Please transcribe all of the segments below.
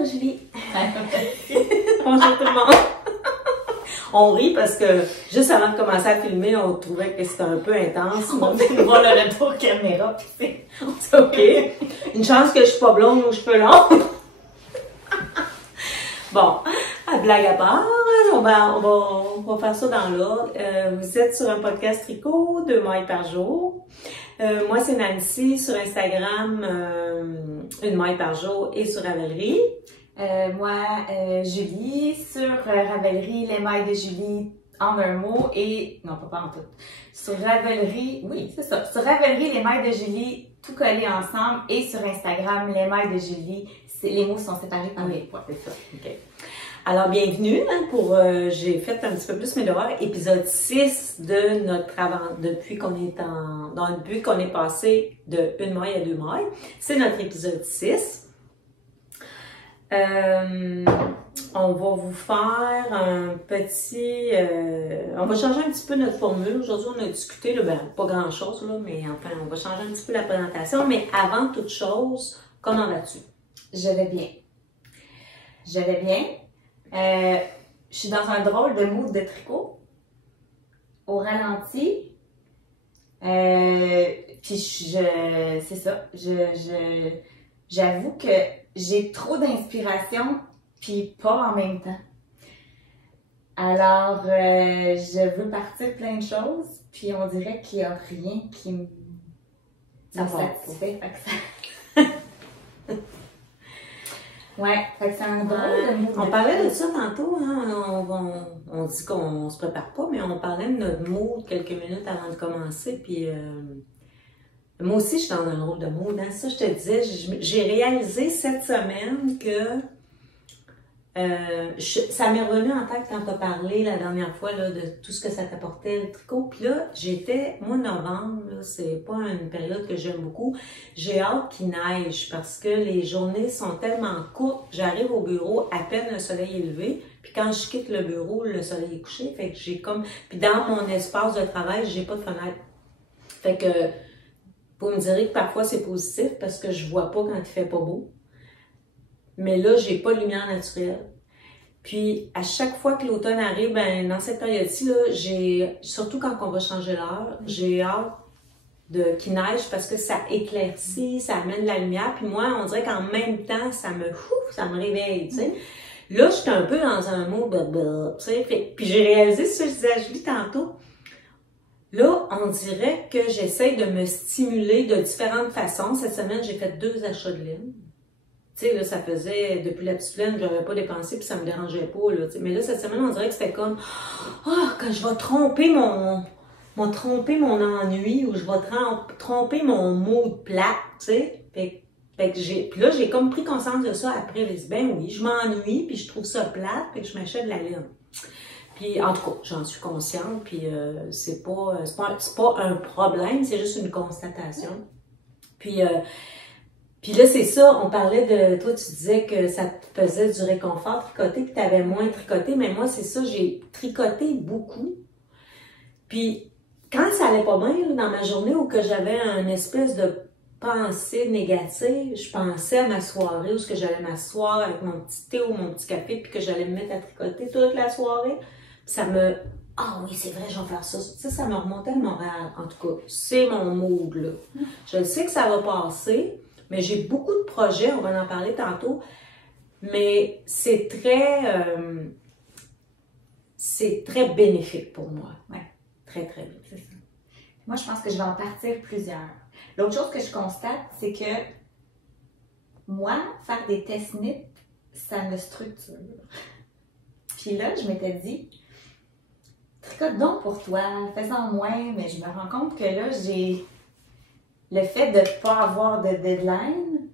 Bonjour Julie. Bonjour tout le monde. On rit parce que juste avant de commencer à filmer, on trouvait que c'était un peu intense. On fait voir le retour caméra, puis c'est OK. Une chance que je suis pas blonde aux cheveux longs. Bon, à blague à part, on va faire ça dans l'ordre. Vous êtes sur un podcast tricot, 2 mailles par jour. Moi, c'est Nancy sur Instagram, 1 maille par jour et sur Ravelry. Julie, sur Ravelry, les mailles de Julie en un mot et... Non, pas en tout. Sur Ravelry, oui, c'est ça. Sur Ravelry, les mailles de Julie, tout collé ensemble. Et sur Instagram, les mailles de Julie, les mots sont séparés par les points. C'est ça, OK. Alors, bienvenue pour... j'ai fait un petit peu plus mes devoirs. Épisode 6 de notre depuis qu'on est passé de 1 maille à 2 mailles. C'est notre épisode 6. On va vous faire un petit... on va changer un petit peu notre formule. Aujourd'hui, on a discuté, là, pas grand-chose, là, mais enfin, on va changer un petit peu la présentation. Mais avant toute chose, comment vas-tu? Je vais bien. Je vais bien. Je suis dans un drôle de mood de tricot. Au ralenti. Puis c'est ça. J'avoue que j'ai trop d'inspiration, puis pas en même temps. Alors, je veux partir plein de choses, puis on dirait qu'il n'y a rien qui me satisfait. Ouais, fait que c'est un drôle de mood. On parlait de ça tantôt, hein? On dit qu'on se prépare pas, mais on parlait de notre mood quelques minutes avant de commencer, puis... moi aussi, je suis dans un rôle de mood. Hein? Ça, je te disais, j'ai réalisé cette semaine que ça m'est revenu en tête quand tu as parlé la dernière fois là, de tout ce que ça t'apportait, le tricot. Puis là, moi, novembre, c'est pas une période que j'aime beaucoup. J'ai hâte qu'il neige parce que les journées sont tellement courtes. J'arrive au bureau, à peine le soleil est levé. Puis quand je quitte le bureau, le soleil est couché. Fait que j'ai comme... Puis dans mon espace de travail, j'ai pas de fenêtre. Fait que... Vous me direz que parfois c'est positif parce que je vois pas quand il fait pas beau. Mais là, j'ai pas de lumière naturelle. Puis, à chaque fois que l'automne arrive, dans cette période-ci, là, surtout quand on va changer l'heure, j'ai hâte qu'il neige parce que ça éclaircit, ça amène de la lumière. Puis moi, on dirait qu'en même temps, ça me réveille, tu sais. Là, j'étais un peu dans un mot tu sais. Puis j'ai réalisé ce que je disais à Julie tantôt. Là, on dirait que j'essaie de me stimuler de différentes façons. Cette semaine, j'ai fait 2 achats de laine. Tu sais, là, ça faisait, depuis la petite laine, je n'avais pas dépensé puis ça me dérangeait pas, là. Mais là, cette semaine, on dirait que c'était comme, quand je vais tromper mon ennui ou je vais tromper mon mood plate, tu sais. Puis là, j'ai comme pris conscience de ça après. J'ai dit, ben oui, je m'ennuie puis je trouve ça plate puis que je m'achète de la laine. Puis, en tout cas, j'en suis consciente, puis c'est pas un problème, c'est juste une constatation. Puis là, c'est ça, on parlait de... Toi, tu disais que ça te faisait du réconfort tricoter, puis tu avais moins tricoté, mais moi, c'est ça, j'ai tricoté beaucoup. Puis, quand ça allait pas bien, là, dans ma journée, ou que j'avais une espèce de pensée négative, je pensais à ma soirée, où ce que j'allais m'asseoir avec mon petit thé ou mon petit café, puis que j'allais me mettre à tricoter toute la soirée. Ça me... Ah oui, c'est vrai, je vais faire ça. Tu sais, ça me remontait le moral. En tout cas, c'est mon mood, là. Je sais que ça va passer, mais j'ai beaucoup de projets, on va en parler tantôt, mais c'est très bénéfique pour moi. Ouais. Très, très bénéfique. Moi, je pense que je vais en partir plusieurs. L'autre chose que je constate, c'est que moi, faire des test knit, ça me structure. Puis là, je m'étais dit... Tricote donc pour toi, fais-en moins, mais je me rends compte que là, j'ai le fait de ne pas avoir de deadline,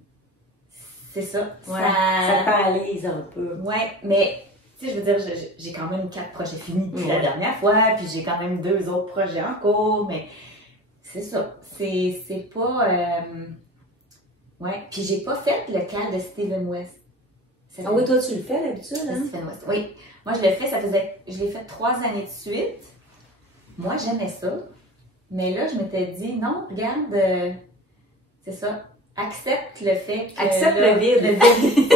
c'est ça. Ouais, ça paralyse un peu. Ouais, mais tu sais, je veux dire, j'ai quand même 4 projets finis depuis la dernière fois, puis j'ai quand même 2 autres projets en cours, mais c'est ça. C'est pas... Ouais, puis j'ai pas fait le cas de Steven West. Ah oui, toi, tu le fais d'habitude, hein? Steven West, oui. Moi, je l'ai fait 3 années de suite. Moi, j'aimais ça. Mais là, je m'étais dit, non, regarde, c'est ça. accepte le fait que... Accepte le vide.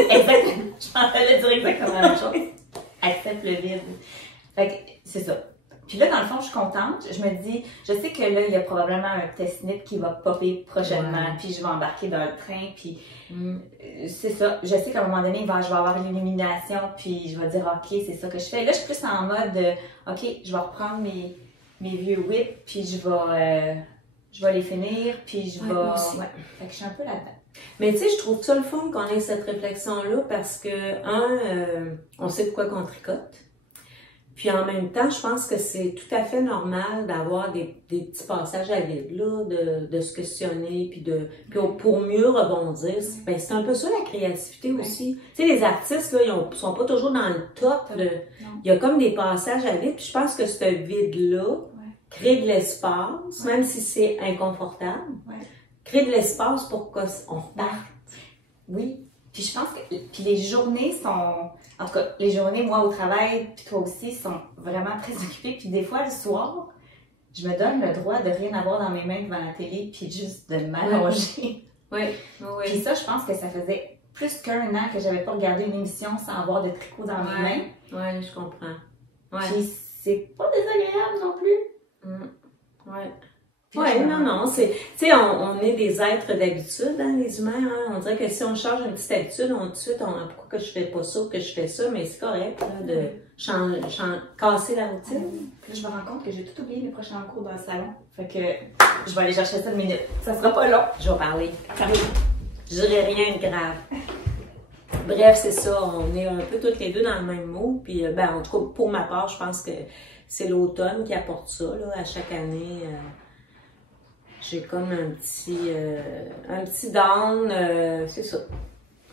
Exactement. Je pensais dire exactement la même chose. Accepte le vide. Fait que, c'est ça. Puis là, dans le fond, je suis contente. Je me dis, je sais que là, il y a probablement un test NIP qui va popper prochainement, puis je vais embarquer dans le train, puis c'est ça. Je sais qu'à un moment donné, je vais avoir l'illumination, puis je vais dire, OK, c'est ça que je fais. Là, je suis plus en mode, OK, je vais reprendre mes vieux whips, puis je vais les finir, puis je vais... moi aussi. Ouais. Fait que je suis un peu là-dedans. Mais tu sais, je trouve ça le fun qu'on ait cette réflexion-là parce que, on sait de quoi qu'on tricote. Puis en même temps, je pense que c'est tout à fait normal d'avoir des petits passages à vide, là, de se questionner, puis pour mieux rebondir. Ben, c'est un peu ça la créativité aussi. Tu sais, les artistes, là, ils sont pas toujours dans le top. Il y a comme des passages à vide, puis je pense que ce vide-là crée de l'espace, même si c'est inconfortable. Crée de l'espace pour qu'on reparte. Oui. Puis je pense que puis les journées sont... En tout cas, les journées, moi, au travail, puis toi aussi, sont vraiment très occupées. Puis des fois, le soir, je me donne le droit de rien avoir dans mes mains devant la télé, puis juste de m'allonger. Oui. Puis ça, je pense que ça faisait plus qu'1 an que j'avais pas regardé une émission sans avoir de tricot dans mes mains. Oui, je comprends. Puis c'est pas désagréable non plus. Oui, non, tu sais, on est des êtres d'habitude, hein, les humains, hein. On dirait que si on change une petite habitude, tout de suite, pourquoi que je fais pas ça ou que je fais ça, mais c'est correct, là, de casser la routine. Puis là, je me rends compte que j'ai tout oublié mes prochains cours dans le salon. Fait que je vais aller chercher ça 1 minute. Ça sera pas long. Je vais parler. Je dirais rien de grave. Bref, c'est ça, on est un peu toutes les deux dans le même mot, puis en tout cas, pour ma part, je pense que c'est l'automne qui apporte ça, là, à chaque année. J'ai comme un petit down, c'est ça,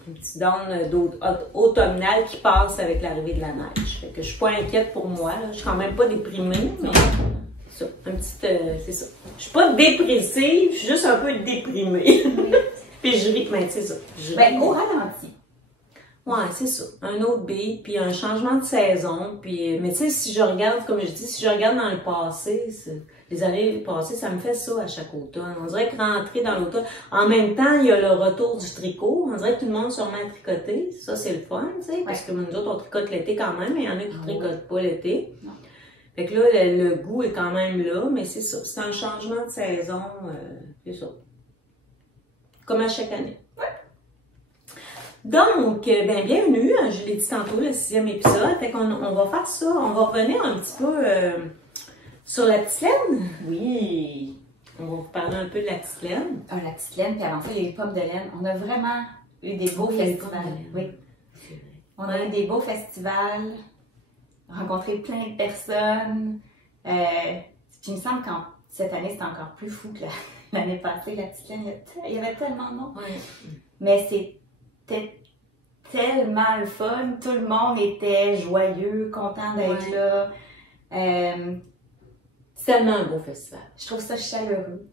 un petit down automnal qui passe avec l'arrivée de la neige. Fait que je suis pas inquiète pour moi, là. Je suis quand même pas déprimée, mais ça, c'est ça. Je suis pas dépressive, je suis juste un peu déprimée. Puis je ris, mais c'est ça. Au ralenti. Ouais, c'est ça. Un autre beat, puis un changement de saison. Puis, mais tu sais, si je regarde, comme je dis, si je regarde dans le passé, les années passées, ça me fait ça à chaque automne. On dirait que rentrer dans l'automne. En même temps, il y a le retour du tricot. On dirait que tout le monde se remet à tricoter. Ça, c'est le fun, tu sais, parce que nous autres, on tricote l'été quand même, mais il y en a qui tricotent pas l'été. Fait que là, le goût est quand même là, mais c'est ça. C'est un changement de saison, c'est ça. Comme à chaque année. Donc, bienvenue, je l'ai dit tantôt, le 6e épisode. Fait qu'on va faire ça, on va revenir un petit peu sur la petite laine. Oui, on va vous parler un peu de la petite laine. La petite laine, puis avant ça, il y a les pommes de laine. On a vraiment eu des beaux festivals. Oui, on a eu des beaux festivals, rencontré plein de personnes. Puis il me semble que cette année, c'était encore plus fou que l'année passée. La petite laine, il y avait tellement de monde. Mais c'était tellement le fun. Tout le monde était joyeux, content d'être là. C'est tellement un beau festival. Je trouve ça chaleureux.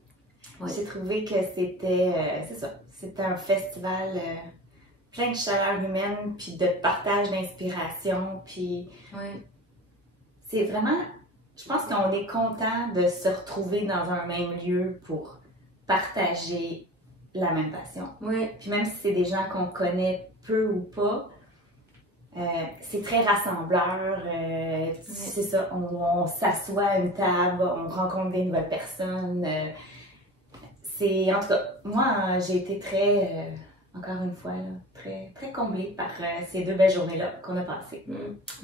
J'ai trouvé que c'était, c'est ça, c'était un festival plein de chaleur humaine, puis de partage d'inspiration, puis c'est vraiment, je pense qu'on est content de se retrouver dans un même lieu pour partager la même passion. Puis même si c'est des gens qu'on connaît peu ou pas, c'est très rassembleur. C'est ça, on s'assoit à une table, on rencontre des nouvelles personnes. C'est, en tout cas, moi, j'ai été très, encore une fois, là, très, très comblée par ces 2 belles journées-là qu'on a passées.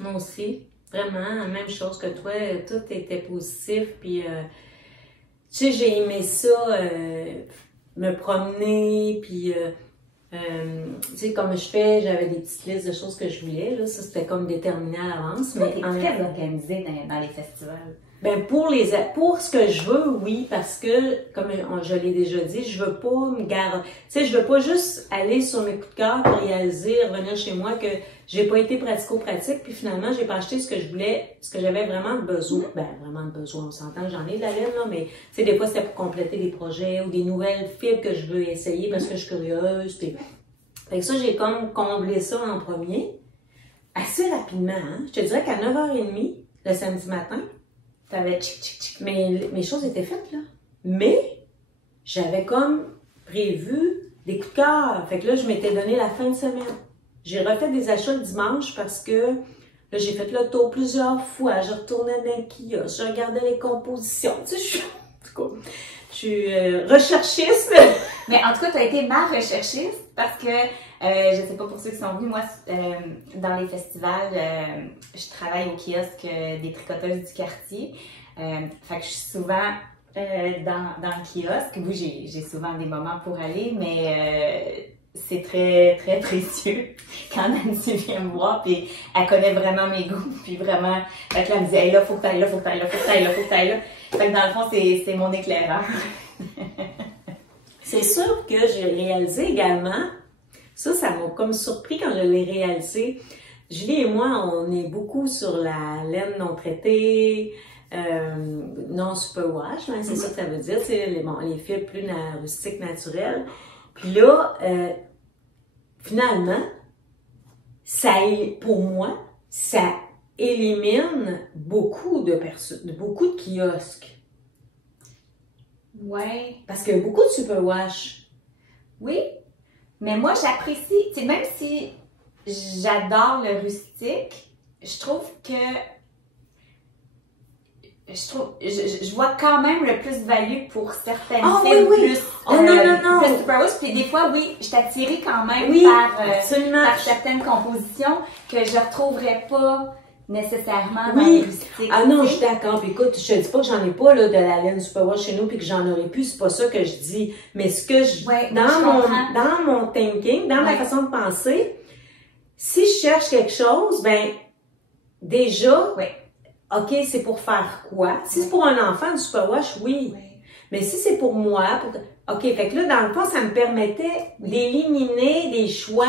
Moi aussi, vraiment, même chose que toi, tout était positif. Puis, tu sais, j'ai aimé ça, me promener, puis tu sais, comme j'avais des petites listes de choses que je voulais, là, ça c'était comme déterminé à l'avance. Mais t'es très organisée dans les festivals. Pour ce que je veux, oui, parce que, comme je l'ai déjà dit, je veux pas me garantir, tu sais, je veux pas juste aller sur mes coups de cœur pour réaliser, revenir chez moi que j'ai pas été pratico-pratique, puis finalement, j'ai pas acheté ce que je voulais, ce que j'avais vraiment besoin. Vraiment besoin, on s'entend, j'en ai de la laine, là, mais, tu sais, des fois, c'était pour compléter des projets ou des nouvelles fibres que je veux essayer parce que je suis curieuse, puis... Fait que ça, j'ai comme comblé ça en premier, assez rapidement, hein. Je te dirais qu'à 9h30, le samedi matin, t'avais tchic. Mes choses étaient faites, là. Mais, j'avais comme prévu des coups de cœur. Fait que là, je m'étais donné la fin de semaine. J'ai refait des achats le dimanche parce que là, j'ai fait le tour plusieurs fois. Je retournais dans les kiosques, je regardais les compositions. Tu sais, je suis recherchiste. Mais en tout cas, tu as été ma recherchiste parce que, je sais pas pour ceux qui sont venus, moi, dans les festivals, je travaille au kiosque des tricoteuses du quartier. Fait que je suis souvent dans le kiosque. Oui, j'ai souvent des moments pour aller, mais c'est très, très précieux quand Nancy vient me voir, puis elle connaît vraiment mes goûts, puis vraiment, fait que là, elle me dit, hey, là, faut que t'ailles là, faut que t'ailles là, faut que t'ailles là, faut que t'ailles là. Fait que dans le fond, c'est mon éclaireur. C'est sûr que j'ai réalisé également, ça m'a comme surpris quand je l'ai réalisé. Julie et moi, on est beaucoup sur la laine non traitée, non superwash, hein, c'est ça que ça veut dire, c'est les fils plus rustiques naturels. Puis là, finalement, pour moi, ça élimine beaucoup de personnes, beaucoup de kiosques. Ouais. Parce qu'il y a beaucoup de superwash. Oui, mais moi j'apprécie, tu sais, même si j'adore le rustique, je trouve que je vois quand même le plus-value pour certaines filles plus plus superwash. Puis des fois, oui, je suis attirée quand même par certaines compositions que je retrouverais pas nécessairement dans le rustique. Ah non, je suis d'accord. Puis écoute, je te dis pas que j'en ai pas là, de la laine superwash chez nous puis que j'en aurais plus, c'est pas ça que je dis. Mais ce que dans mon thinking, dans ma façon de penser, si je cherche quelque chose, ben déjà, OK, c'est pour faire quoi? Si c'est pour un enfant, du superwash, oui. Mais si c'est pour moi, OK, fait que là, dans le fond, ça me permettait d'éliminer des choix.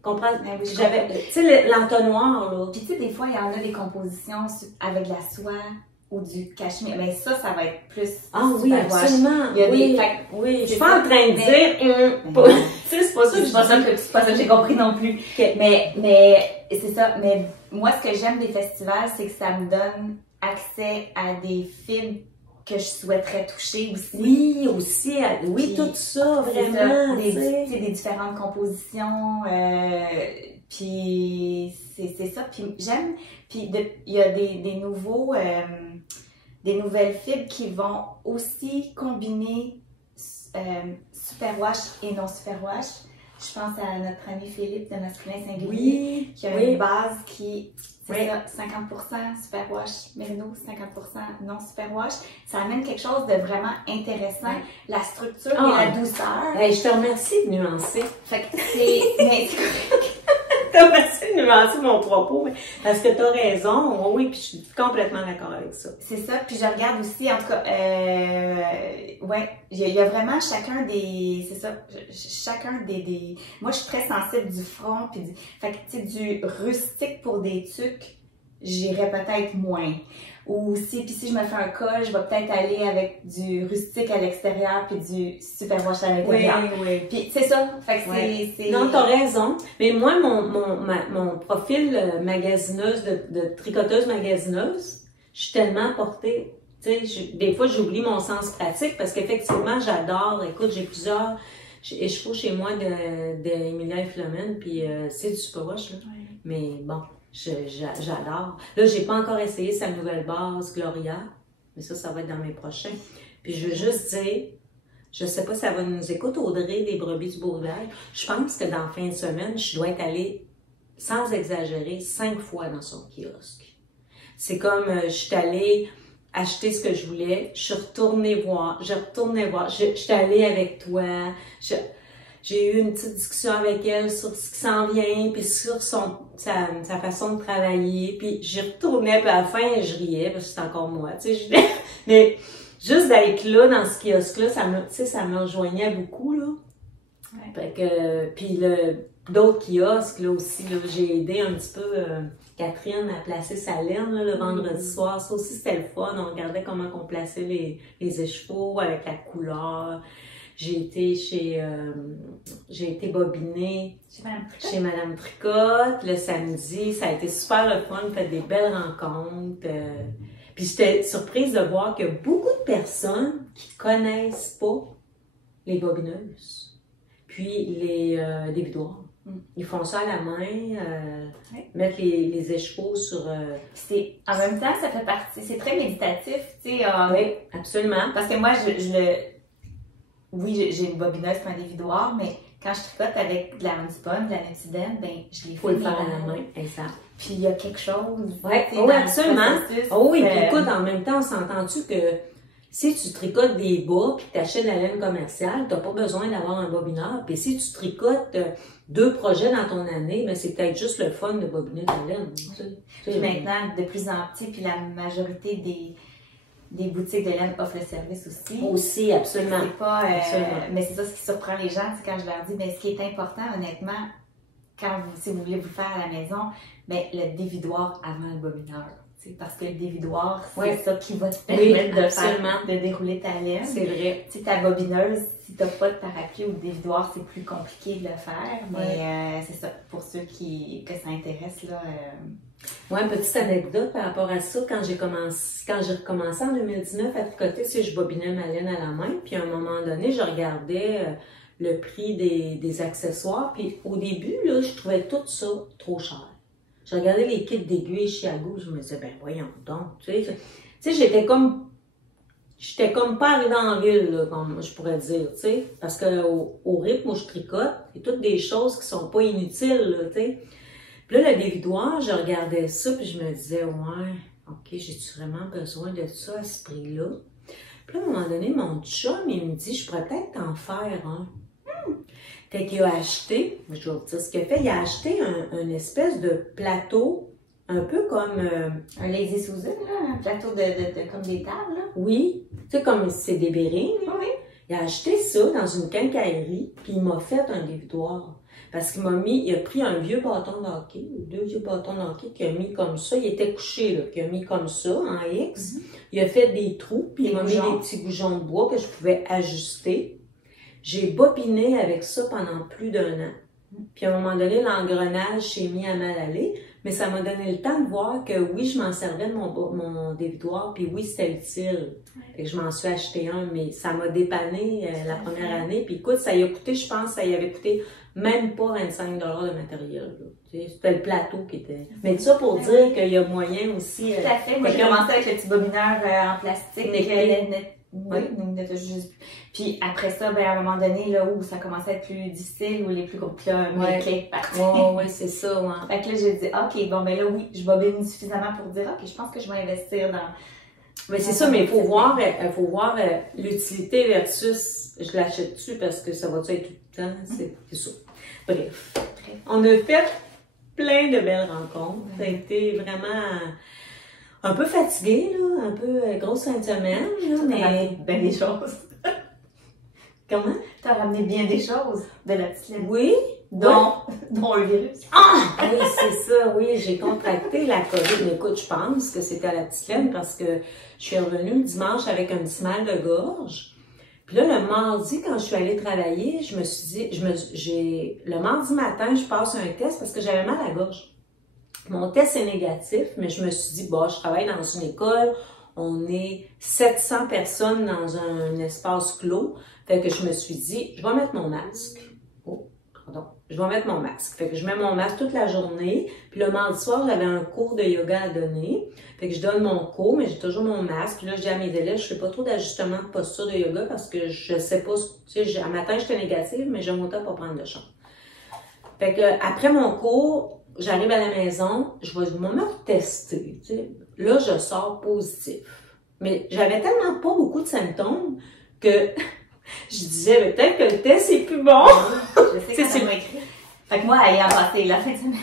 Comprends? J'avais, tu sais, l'entonnoir, là. Puis tu sais, des fois, il y en a des compositions avec de la soie ou du cachemire. Mais ça va être plus. Ah oui, absolument. Il y a je suis pas en train de dire, tu sais, c'est pas ça que j'ai compris non plus. Okay. Mais c'est ça. Mais moi, ce que j'aime des festivals, c'est que ça me donne accès à des fibres que je souhaiterais toucher aussi. Oui, aussi. Oui, puis, tout ça, vraiment. Des différentes compositions. Puis c'est ça. Puis j'aime. Puis il y a des nouveaux, des nouvelles fibres qui vont aussi combiner superwash et non superwash. Je pense à notre ami Philippe de Masculin Singulier, qui a une base qui, c'est ça, 50% superwash merino, 50% non superwash. Ça amène quelque chose de vraiment intéressant. La structure et la douceur. Je te remercie de nuancer. Fait que c'est... Merci de nuancer mon propos, parce que tu as raison, oui, puis je suis complètement d'accord avec ça. C'est ça, puis je regarde aussi, en tout cas, il y a vraiment chacun des, c'est ça, chacun des, moi je suis très sensible du front, puis fait que tu sais, du rustique pour des tucs, j'irais peut-être moins. Ou si je me fais un col, je vais peut-être aller avec du rustique à l'extérieur puis du superwash à l'intérieur. Oui. Puis c'est ça. Fait que c'est... Non, t'as raison. Mais moi, mon profil magasineuse, de tricoteuse magasineuse, je suis tellement portée. Tu sais, des fois, j'oublie mon sens pratique parce qu'effectivement, j'adore. Écoute, j'ai plusieurs échevaux chez moi d'Emilia et Philomène, puis c'est du superwash, là. Oui. Mais bon. J'adore. Là, j'ai pas encore essayé sa nouvelle base Gloria, mais ça va être dans mes prochains. Puis je veux juste dire, je sais pas si ça va nous écouter, Audrey des Brebis du Bourgneuf. Je pense que dans la fin de semaine, je dois être allée, sans exagérer, 5 fois dans son kiosque. C'est comme, je suis allée acheter ce que je voulais, je suis retournée voir, je suis allée avec toi, j'ai eu une petite discussion avec elle sur ce qui s'en vient, puis sur sa façon de travailler, puis j'y retournais, puis à la fin, je riais, parce que c'est encore moi, tu sais, mais juste d'être là, dans ce kiosque-là, ça me rejoignait beaucoup, là. Ouais. Fait que, puis d'autres kiosques, là, aussi, là, j'ai aidé un petit peu Catherine à placer sa laine, là, le vendredi soir, ça aussi, c'était le fun, on regardait comment on plaçait les écheveaux avec la couleur. J'ai été bobinée chez Madame Tricotte le samedi. Ça a été super le fun, on fait des belles rencontres. Puis j'étais surprise de voir qu'il y a beaucoup de personnes qui connaissent pas les bobineuses. puis des vidoirs. Ils font ça à la main, mettre les écheveaux sur... En même temps, ça fait partie, c'est très méditatif, tu sais. Oui, absolument. Parce que moi, oui, j'ai une bobineuse pour un dévidoir, mais quand je tricote avec de la honeyspun, de la nutidène, ben, je les fais. Faut le faire à la main, exact. Puis il y a quelque chose. Oui, absolument. Oh oui, puis écoute, en même temps, on s'entend-tu que si tu tricotes des bas puis que tu achètes de la laine commerciale, tu n'as pas besoin d'avoir un bobineur. Puis si tu tricotes 2 projets dans ton année, ben c'est peut-être juste le fun de bobiner ta laine. Puis maintenant, de plus en plus, puis la majorité des boutiques de laine offrent le service aussi. Aussi, absolument. C'est pas, mais c'est ça ce qui surprend les gens, c'est quand je leur dis, mais ce qui est important, honnêtement, si vous voulez vous le faire à la maison, ben, le dévidoir avant le bobineur. Parce que le dévidoir, c'est ça qui va te permettre de dérouler ta laine. C'est vrai. Tu sais, ta bobineuse, si t'as pas de parapluie ou de dévidoir, c'est plus compliqué de le faire. Mais c'est ça, pour ceux que ça intéresse, là. Ouais, petite anecdote par rapport à ça, quand j'ai recommencé en 2019 à tricoter, je bobinais ma laine à la main, puis à un moment donné, je regardais le prix des accessoires, puis au début, là, je trouvais tout ça trop cher. Je regardais les kits d'aiguilles chez Agou, je me disais, ben voyons donc, tu sais, j'étais comme pas arrivée en ville, là, comme je pourrais dire, tu sais, parce que au rythme où je tricote, c'est toutes des choses qui sont pas inutiles, là, tu sais. Puis là, le dévidoir, je regardais ça, puis je me disais, ouais, ok, j'ai-tu vraiment besoin de ça à ce prix-là? Puis là, à un moment donné, mon chum, il me dit, je pourrais peut-être t'en faire un. Fait qu'il a acheté, je vais vous dire ce qu'il a fait, il a acheté un espèce de plateau, un peu comme... un Lazy Susan, là, un plateau comme des tables, là. Oui, tu sais, comme c'est des bérines. Oui. Il a acheté ça dans une quincaillerie, puis il m'a fait un dévidoir. Parce qu'il il a pris un vieux bâton de hockey, 2 vieux bâtons de hockey qu'il a mis comme ça, il était couché, là, qu'il a mis comme ça, en X. Il a fait des trous, puis il m'a mis des petits goujons de bois que je pouvais ajuster. J'ai bobiné avec ça pendant plus d'1 an. Puis à un moment donné, l'engrenage s'est mis à mal aller, mais ça m'a donné le temps de voir que oui, je m'en servais de mon dévidoir, puis oui, c'était utile. Fait que je m'en suis acheté un, mais ça m'a dépanné la première année. Puis écoute, ça y a coûté, je pense, ça y avait coûté même pas 25 $ de matériel. C'était le plateau qui était... Mais tout ça pour dire qu'il y a moyen aussi... Tout à fait. Moi, j'ai commencé avec le petit bobineur en plastique. Oui, juste. Puis après ça, ben, à un moment donné, là, où ça commençait à être plus difficile, où les plus gros plats, mes clés partaient. Oui, c'est ça, ouais. Fait que là, j'ai dit, OK, bon, ben là, oui, je bobine suffisamment pour dire, OK, je pense que je vais investir dans... Mais c'est ça, mais il faut voir l'utilité versus je l'achète-tu parce que ça va-tu être tout le temps? C'est ça. Bref. On a fait plein de belles rencontres. Ça a été vraiment un peu fatigué, là, un peu grosse fin de semaine, là, mais bien des choses. Comment? T'as ramené bien des choses de la petite laine. Oui. Dont le virus. Ah! Oui, c'est ça, oui, j'ai contracté la COVID. Mais écoute, je pense que c'était à la petite laine parce que je suis revenue le dimanche avec un petit mal de gorge. Puis là, le mardi, quand je suis allée travailler, je me suis dit, le mardi matin, je passe un test parce que j'avais mal à la gorge. Mon test est négatif, mais je me suis dit, bah, je travaille dans une école, on est 700 personnes dans un espace clos. Fait que je me suis dit, je vais mettre mon masque. Je vais mettre mon masque. Fait que je mets mon masque toute la journée. Puis le mardi soir, j'avais un cours de yoga à donner. Fait que je donne mon cours, mais j'ai toujours mon masque. Puis là, je dis à mes élèves, je fais pas trop d'ajustement de posture de yoga parce que je sais pas, tu sais, à matin, j'étais négative, mais j'aime autant pas prendre de champ. Fait que après mon cours, j'arrive à la maison, je vais me tester, tu sais. Là, je sors positif. Mais j'avais tellement pas beaucoup de symptômes que je disais, mais peut-être que le test est plus bon. Je sais que c'est écrit. Fait que moi, ayant passé la fin de semaine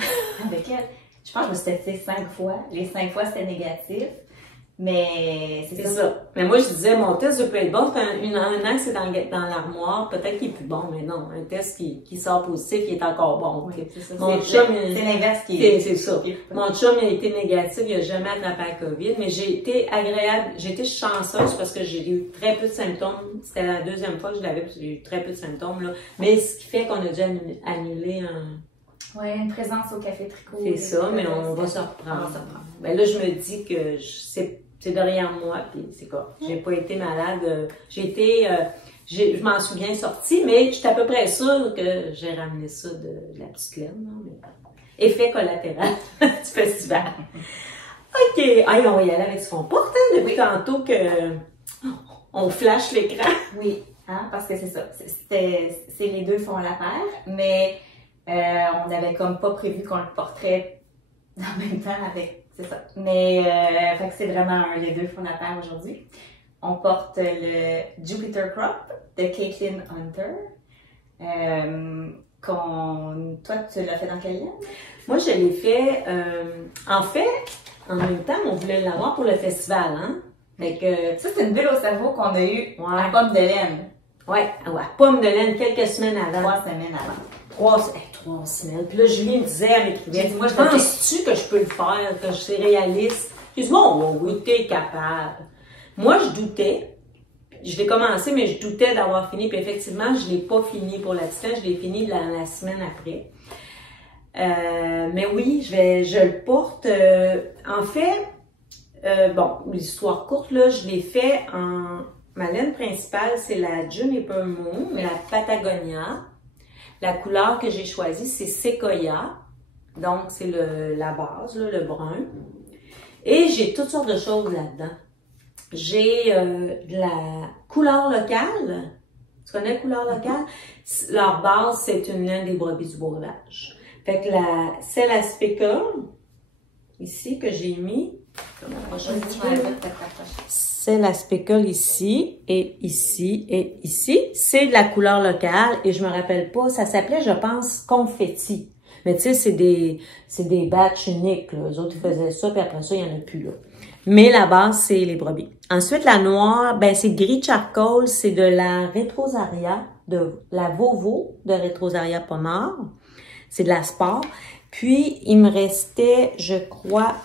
avec elle, je pense que je me suis testée 5 fois. Les 5 fois, c'était négatif. Mais c'est ça. Mais moi, je disais, mon test peut être bon. Un an que c'est dans l'armoire, peut-être qu'il est plus bon. Mais non, un test qui sort positif, il est encore bon. Oui, c'est ça. C'est l'inverse qui est... C'est ça. Mon chum, il a été négatif, il a jamais attrapé la COVID. Mais j'ai été chanceuse parce que j'ai eu très peu de symptômes. C'était la 2e fois que je l'avais, parce que j'ai eu très peu de symptômes, là. Mais ce qui fait qu'on a dû annuler un... Oui, une présence au Café Tricot. C'est ça, mais on va se reprendre. Ben là, je me dis que c'est derrière moi, puis c'est quoi. J'ai pas été malade. Je m'en souviens sortie, mais j'étais à peu près sûre que j'ai ramené ça de la petite laine. Non? Mais... Effet collatéral du festival. OK. Allez, on va y aller avec ce qu'on porte, hein, depuis tantôt que on flash l'écran. Oui, hein, parce que c'est ça. C'est les deux font la paire, mais on n'avait comme pas prévu qu'on le porterait en même temps avec. C'est ça. Mais fait que c'est vraiment les deux font la paire aujourd'hui. On porte le Jupiter Crop de Caitlin Hunter. Toi, tu l'as fait dans quelle laine? Moi, je l'ai fait, en fait, en même temps, on voulait l'avoir pour le festival, hein? Fait que... Ça, c'est une bulle au cerveau qu'on a eue à Ouais. pomme de laine. Ouais, pomme de laine quelques semaines avant. 3 semaines avant. 3 semaines. Puis là, Julie me disait, elle m'écrivait, J'ai dit, moi, je penses-tu que je peux le faire, que je suis réaliste? J'ai dit, bon, oui, t'es capable. Moi, je doutais. Je l'ai commencé, mais je doutais d'avoir fini. Puis effectivement, je l'ai pas fini pour la petite, je l'ai fini la semaine après. Mais oui, je le porte. En fait, bon, l'histoire courte, là, je l'ai fait en... Ma laine principale, c'est la Juniper Moon, la Patagonia. La couleur que j'ai choisie, c'est Sequoia. Donc, c'est la base, là, le brun. Et j'ai toutes sortes de choses là-dedans. J'ai de la couleur locale. Tu connais couleur locale? Leur base, c'est une laine des brebis du Beau-Rivage. Fait que celle à speckle, ici, que j'ai mis. C'est la speckle ici, et ici, et ici. C'est de la couleur locale, et je me rappelle pas, ça s'appelait, je pense, confetti. Mais tu sais, c'est des batchs uniques, là. Les autres, ils faisaient ça, puis après ça, il y en a plus, là. Mais la base, c'est les brebis. Ensuite, la noire, ben, c'est gris charcoal, c'est de la Retrosaria, de la Vovo de Retrosaria Pommard. C'est de la sport. Puis, il me restait, je crois,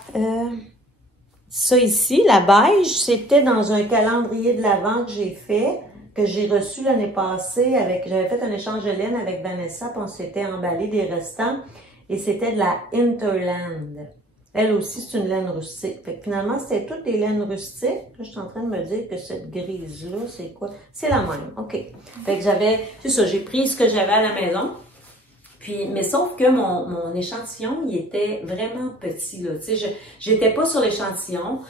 ça ici, la beige, c'était dans un calendrier de l'Avent que j'ai fait, que j'ai reçu l'année passée j'avais fait un échange de laine avec Vanessa, puis on s'était emballé des restants, et c'était de la Hinterland. Elle aussi, c'est une laine rustique. Fait que finalement, c'était toutes des laines rustiques. Là, je suis en train de me dire que cette grise-là, c'est quoi? C'est la même. OK. Fait que c'est ça, j'ai pris ce que j'avais à la maison. Puis, mais sauf que mon échantillon, il était vraiment petit, là. Tu sais, j'étais pas sur l'échantillon.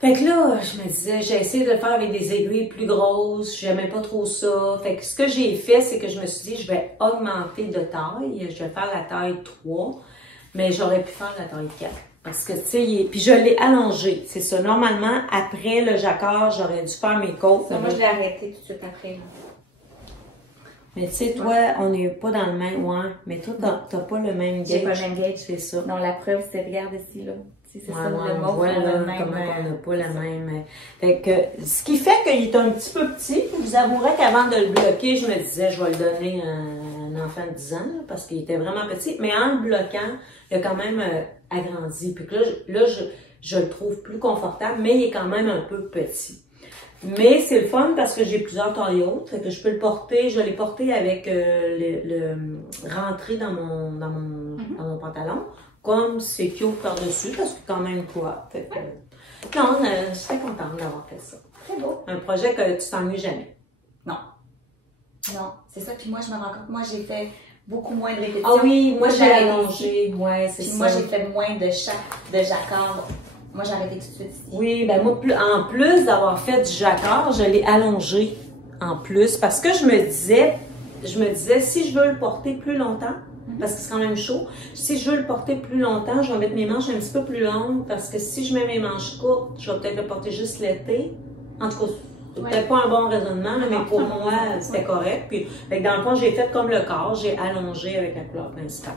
Fait que là, je me disais, j'ai essayé de le faire avec des aiguilles plus grosses, j'aimais pas trop ça. Fait que ce que j'ai fait, c'est que je me suis dit, je vais augmenter de taille. Je vais faire la taille 3, mais j'aurais pu faire la taille 4. Parce que, tu sais, puis je l'ai allongé, c'est ça. Normalement, après le jacquard, j'aurais dû faire mes côtes. Ça, moi, je l'ai arrêté tout de suite après. Mais tu sais, toi, on n'est pas dans le même, ouais. Mais toi, t'as pas le même gauge. J'ai pas le même gauge. C'est ça. Non, la preuve, c'est, regarde ici, là. C'est ça, le on voit là, comment on n'a pas la même. Fait que, ce qui fait qu'il est un petit peu petit. Je vous avouerai qu'avant de le bloquer, je me disais, je vais le donner à un enfant de 10 ans, là, parce qu'il était vraiment petit. Mais en le bloquant, il a quand même agrandi. Puis là, je le trouve plus confortable, mais il est quand même un peu petit. Mais c'est le fun parce que j'ai plusieurs tailles hautes, fait que je peux le porter, je l'ai porté avec le rentré dans mon pantalon, comme c'est cute par-dessus, parce que quand même quoi. Fait que, non, je suis très contente d'avoir fait ça. Très beau. Un projet que tu t'ennuies jamais. Non. Non, c'est ça. Puis moi, je me rends compte, moi, j'ai fait beaucoup moins de répétitions. Ah oui, moi j'ai allongé, ouais, c'est ça. Puis moi, j'ai fait moins de jacquard. Moi, j'ai arrêté tout de suite ici. Oui, ben moi, en plus d'avoir fait du jacquard, je l'ai allongé en plus parce que je me disais, si je veux le porter plus longtemps, parce que c'est quand même chaud, si je veux le porter plus longtemps, je vais mettre mes manches un petit peu plus longues parce que si je mets mes manches courtes, je vais peut-être le porter juste l'été. En tout cas, c'est peut-être pas un bon raisonnement, là, mais pour moi, c'était correct. Puis, fait que dans le fond, j'ai fait comme le corps, j'ai allongé avec la couleur principale.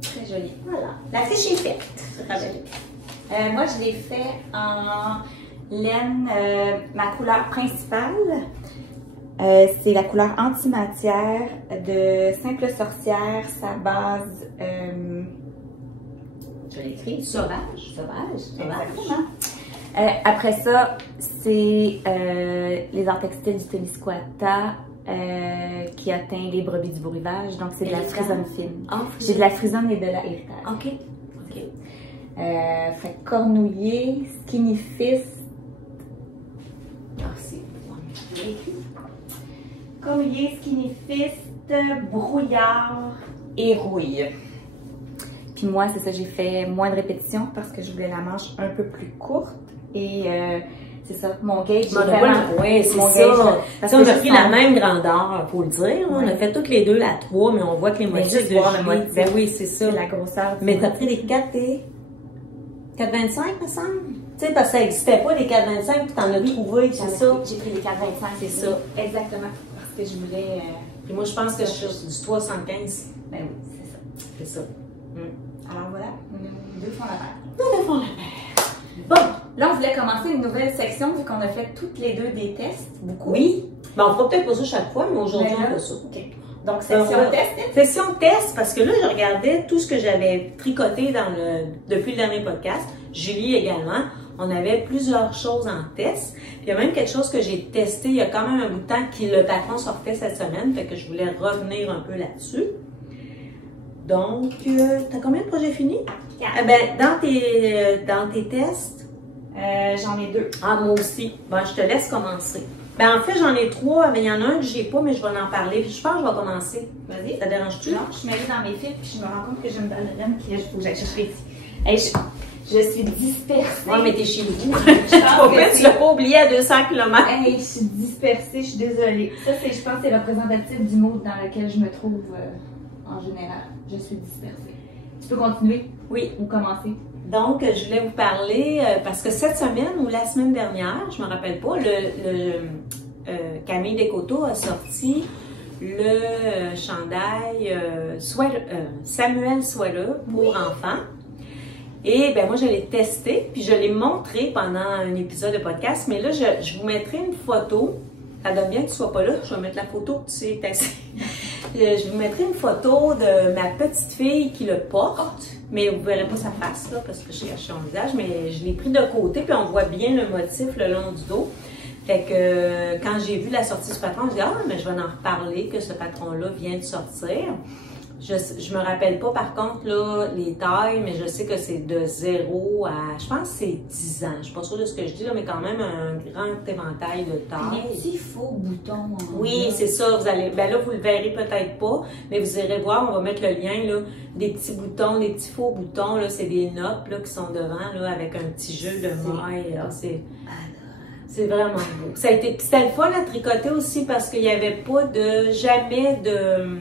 Très joli. Voilà. La fiche est faite. Moi, je l'ai fait en laine, ma couleur principale, c'est la couleur antimatière de Simple Sorcière, sa base, je l'ai écrit, sauvage. Exactement. Après ça, c'est les arts textiles du Témiscouata qui atteint les brebis du Beau-Rivage, donc c'est de la frisonne fine. Oh, j'ai de la frisonne et de la héritage. OK. Fait cornouiller, skinny fist. Ah, c'est cornouiller, skinny fist, brouillard et rouille. Puis moi, c'est ça, j'ai fait moins de répétitions parce que je voulais la manche un peu plus courte. Et c'est ça, mon gauge. Oui, c'est ça. Parce qu'on a pris la même grandeur, faut le dire. On a fait toutes les deux la 3, mais on voit que les motifs de juillet. Ben oui, c'est ça. La grosseur. Mais t'as pris les 4 et 4,25, me semble? Tu sais, parce que ça n'existait pas, les 4,25, puis t'en as trouvé, c'est ça. J'ai pris les 4,25. C'est ça. Exactement. Parce que je voulais. Puis moi, je pense que je suis du 3,75. Ben oui, c'est ça. C'est ça. Alors voilà, deux font la paire. Nous devons la paire. Bon, là, on voulait commencer une nouvelle section vu qu'on a fait toutes les deux des tests, beaucoup. Oui. Ben, on fera peut-être pas ça chaque fois, mais aujourd'hui, on fait ça. OK. Donc, session test. Session test, parce que là, je regardais tout ce que j'avais tricoté depuis le dernier podcast. Julie également. On avait plusieurs choses en test. Puis il y a même quelque chose que j'ai testé il y a quand même un bout de temps que le patron sortait cette semaine. Fait que je voulais revenir un peu là-dessus. Donc, t'as combien de projets finis? 4. Ben, dans tes tests? J'en ai 2. Ah, moi aussi. Ben, je te laisse commencer. Ben, en fait, j'en ai 3. Ben, il y en a un que j'ai pas, mais je vais en parler. Puis je pense que je vais commencer. Vas-y. Ça dérange-tu? Non, je suis mêlée dans mes fils, puis je me rends compte que je me donne une, puis il faut que j'aille chercher ici. Hey, je suis dispersée. Ouais, mais t'es chez vous. Tu l'as pas oublié à 200 km. Hey, je suis dispersée, je suis désolée. Ça, je pense, c'est représentatif du mode dans lequel je me trouve en général. Je suis dispersée. Tu peux continuer? Oui. Ou commencer? Donc, je voulais vous parler, parce que cette semaine ou la semaine dernière, je me rappelle pas, Camille Descoteaux a sorti le chandail Samuel Sweater pour enfants. Et ben moi, je l'ai testé, puis je l'ai montré pendant un épisode de podcast, mais là, je vous mettrai une photo. Ça donne bien que tu sois pas là, je vais mettre la photo que tu sais tasser. Je vous mettrai une photo de ma petite fille qui le porte, mais vous verrez pas sa face là, parce que j'ai caché son visage, mais je l'ai pris de côté, puis on voit bien le motif le long du dos. Fait que quand j'ai vu la sortie du patron, je me dis « Ah, mais je vais en reparler que ce patron-là vient de sortir ». Je me rappelle pas par contre là, les tailles, mais je sais que c'est de 0 à, je pense que c'est 10 ans. Je suis pas sûre de ce que je dis là, mais quand même un grand éventail de tailles. Des petits faux boutons. Oui, c'est ça. Vous allez, ben là, vous le verrez peut-être pas, mais vous irez voir, on va mettre le lien là, des petits boutons, des petits faux boutons là, c'est des notes là qui sont devant là avec un petit jeu de mailles. C'est vraiment beau. C'était le fun à tricoter aussi parce qu'il n'y avait pas jamais de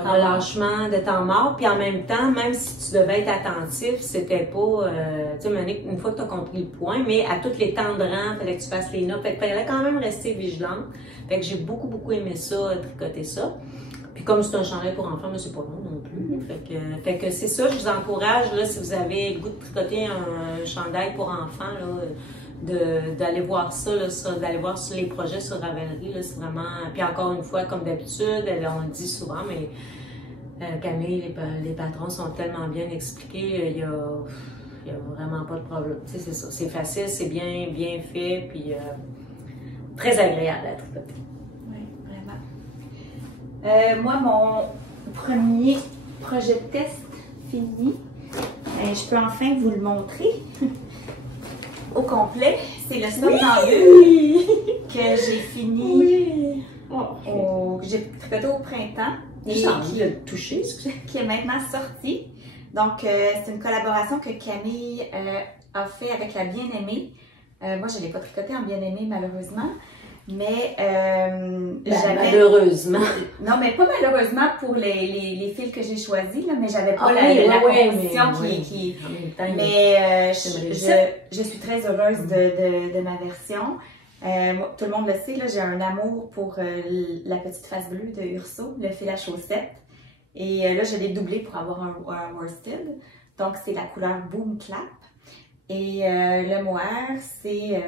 relâchement, de temps mort, puis en même temps, même si tu devais être attentif, c'était pas, tu sais, une fois que tu as compris le point, mais à tous les temps de rang, il fallait que tu fasses les notes, fait que fallait quand même rester vigilante, fait que j'ai beaucoup aimé ça, tricoter ça. Puis comme c'est un chandail pour enfants, mais c'est pas long non plus, fait que c'est ça, je vous encourage, là, si vous avez le goût de tricoter un chandail pour enfants, là, d'aller voir ça, d'aller voir sur les projets sur Ravelry, là, c'est vraiment... Puis encore une fois, comme d'habitude, on le dit souvent, mais Camille, les patrons sont tellement bien expliqués, il y a vraiment pas de problème. Tu sais, c'est ça, c'est facile, c'est bien fait, puis très agréable à tricoter. Oui, vraiment. Moi, mon premier projet de test fini, je peux enfin vous le montrer. Au complet, c'est le somnambule que j'ai fini, que j'ai tricoté au printemps et qui est maintenant sorti. Donc, c'est une collaboration que Camille a fait avec la Bien-Aimée. Moi, je ne l'ai pas tricoté en Bien-Aimée, malheureusement. Mais malheureusement. Non, mais pas malheureusement pour les fils que j'ai choisis, là, mais j'avais pas la composition qui... Mais je suis très heureuse de ma version. Tout le monde le sait, là, j'ai un amour pour la petite face bleue de Urso, le fil à chaussettes. Et là, je l'ai doublé pour avoir un worsted. Donc, c'est la couleur Boom Clap. Et le mohair, c'est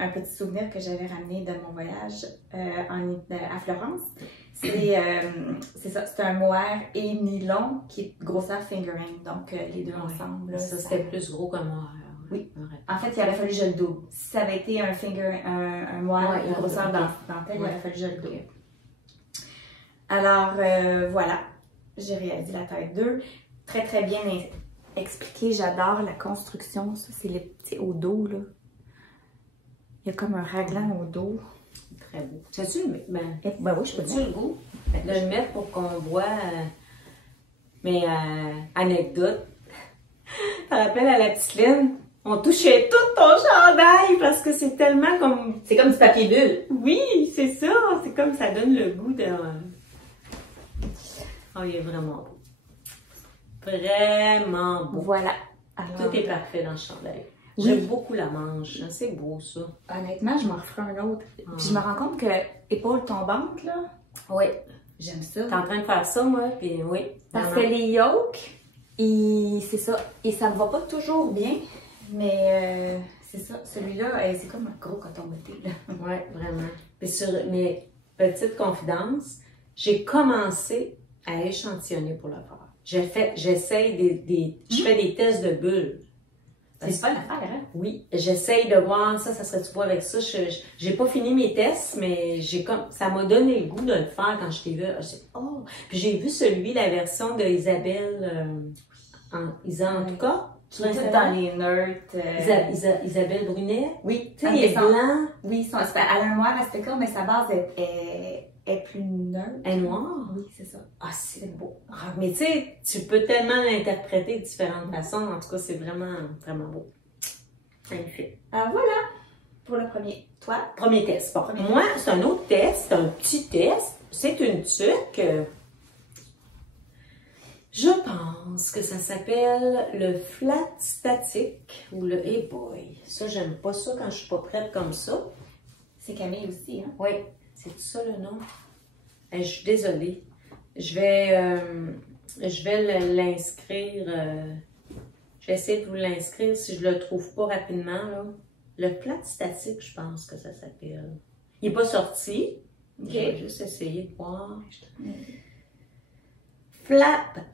un petit souvenir que j'avais ramené de mon voyage à Florence. C'est ça, c'est un mohair et nylon qui est grosseur fingering, donc les deux ensemble. Là, ça c'était plus gros qu'un mohair. Oui. En fait, il aurait fallu que je le double. Si ça avait été un mohair et grosseur dentelle, il aurait fallu que je le double. Alors, voilà, j'ai réalisé la taille 2. Très bien expliquer, j'adore la construction. Ça, c'est les petits au dos, là. Il y a comme un raglan au dos. Très beau. Sais-tu, Ben oui, je peux as-tu le goût de le mettre pour qu'on voit... mais anecdote, tu te rappelles à la petite Lynn, on touchait tout ton chandail parce que c'est tellement comme... C'est comme du papier bulle. Oui, c'est ça. C'est comme ça donne le goût de... Oh, il est vraiment beau. Vraiment beau. Voilà. Alors, tout est parfait dans le chandail. Oui. J'aime beaucoup la manche. C'est beau, ça. Honnêtement, je m'en referai un autre. Puis je me rends compte que épaule tombante, là, Oui. j'aime ça. T'es en train de faire ça, moi, puis oui. Parce que les yolks, c'est ça. Et ça me va pas toujours bien, mais c'est ça. Celui-là, c'est comme un gros coton ouaté, là. Oui, vraiment. Puis sur mes petites confidences, j'ai commencé à échantillonner pour le faire. J'essaye je fais des tests de bulles. C'est pas l'affaire, hein? Oui, j'essaye de voir ça serait-tu beau avec ça. J'ai pas fini mes tests, mais ça m'a donné le goût de le faire quand je t'ai vu. Oh! Puis j'ai vu la version de Isabelle, en tout cas. Tout dans les nerds. Isabelle Brunet. Oui, tu sais, il est blanc. Oui, elle a un noir à sticker, mais sa base est plus neutre. Elle est noire? Oui, c'est ça. Ah, c'est beau. Ah, mais tu sais, tu peux tellement l'interpréter de différentes façons. En tout cas, c'est vraiment, vraiment beau. Magnifique. Voilà, pour le premier. Toi? Premier test. Bon, moi, c'est un autre test, c'est un petit test. C'est une tuque. Je pense que ça s'appelle le flat statique ou le hey boy. Ça, j'aime pas ça quand je suis pas prête comme ça. C'est Camille aussi, hein? Oui, c'est ça le nom. Je suis désolée. Je vais l'inscrire. Je vais essayer de vous l'inscrire si je le trouve pas rapidement, là. Le flat statique, je pense que ça s'appelle. Il n'est pas sorti. Ok. Je vais juste essayer de voir.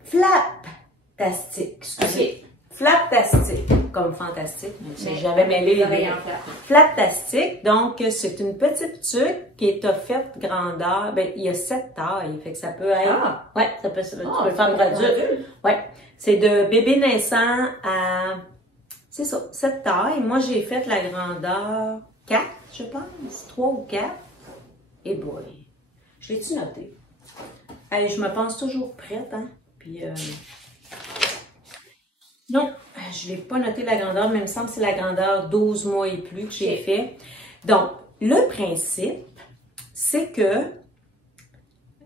Flaptastique, excusez. Flaptastique, comme fantastique. J'avais mêlé les oreilles en flap. Flaptastique, donc c'est une petite tuque qui est offerte grandeur. Ben, il y a 7 tailles, fait que ça peut être. Ah! Ouais, tu peux le faire pour adulte. Ouais. C'est de bébé naissant à. C'est ça, 7 tailles. Moi, j'ai fait la grandeur 4, je pense. 3 ou 4. Et boy. Je l'ai-tu noté? Hey, je me pense toujours prête, hein. Puis, non, je ne l'ai pas noté la grandeur, mais il me semble que c'est la grandeur 12 mois et plus que j'ai fait. Donc, le principe, c'est que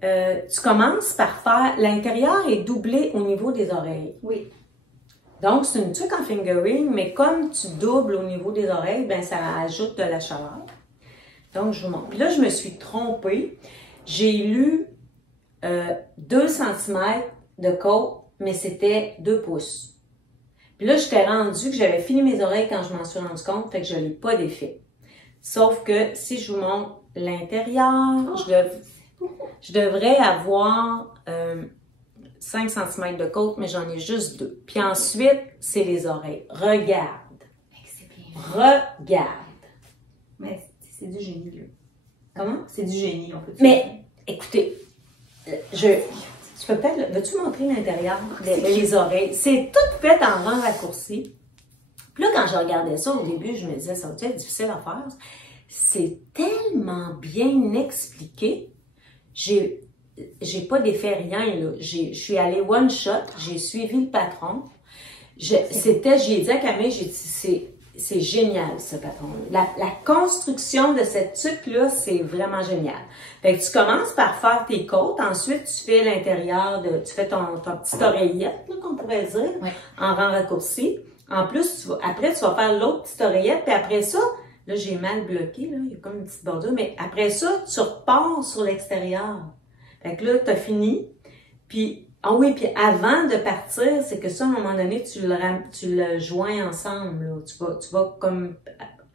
tu commences par faire, l'intérieur est doublé au niveau des oreilles. Oui. Donc, c'est une tuque en fingering, mais comme tu doubles au niveau des oreilles, ben ça ajoute de la chaleur. Donc, je vous montre. Puis là, je me suis trompée. J'ai lu 2 cm de côte, mais c'était 2 pouces. Puis là, j'étais rendue que j'avais fini mes oreilles quand je m'en suis rendu compte, fait que je ne l'ai pas défait. Sauf que si je vous montre l'intérieur, je devrais avoir 5 cm de côte, mais j'en ai juste 2. Puis ensuite, c'est les oreilles. Regarde. C'est bien. Regarde. Mais c'est du génie, là. Comment? C'est du génie, on peut dire. Mais, écoutez, tu peux peut-être, veux-tu montrer l'intérieur, les oreilles? C'est tout fait en rang raccourci. Puis là, quand je regardais ça au début, je me disais, ça va être difficile à faire. C'est tellement bien expliqué. J'ai pas défait rien, là. Je suis allée one shot, j'ai suivi le patron. J'ai dit à Camille, j'ai dit, c'est génial, ce patron-là. La construction de cette tuque-là, c'est vraiment génial. Fait que tu commences par faire tes côtes, ensuite tu fais l'intérieur tu fais ton petite oreillette, là, qu'on pourrait dire, ouais, en rang raccourci. En plus, après, tu vas faire l'autre petite oreillette, puis après ça, là, j'ai mal bloqué, là, il y a comme une petite bordure, mais après ça, tu repars sur l'extérieur. Fait que là, t'as fini, puis ah oui, puis avant de partir, c'est que ça, à un moment donné, tu le joins ensemble. Là. Tu vas comme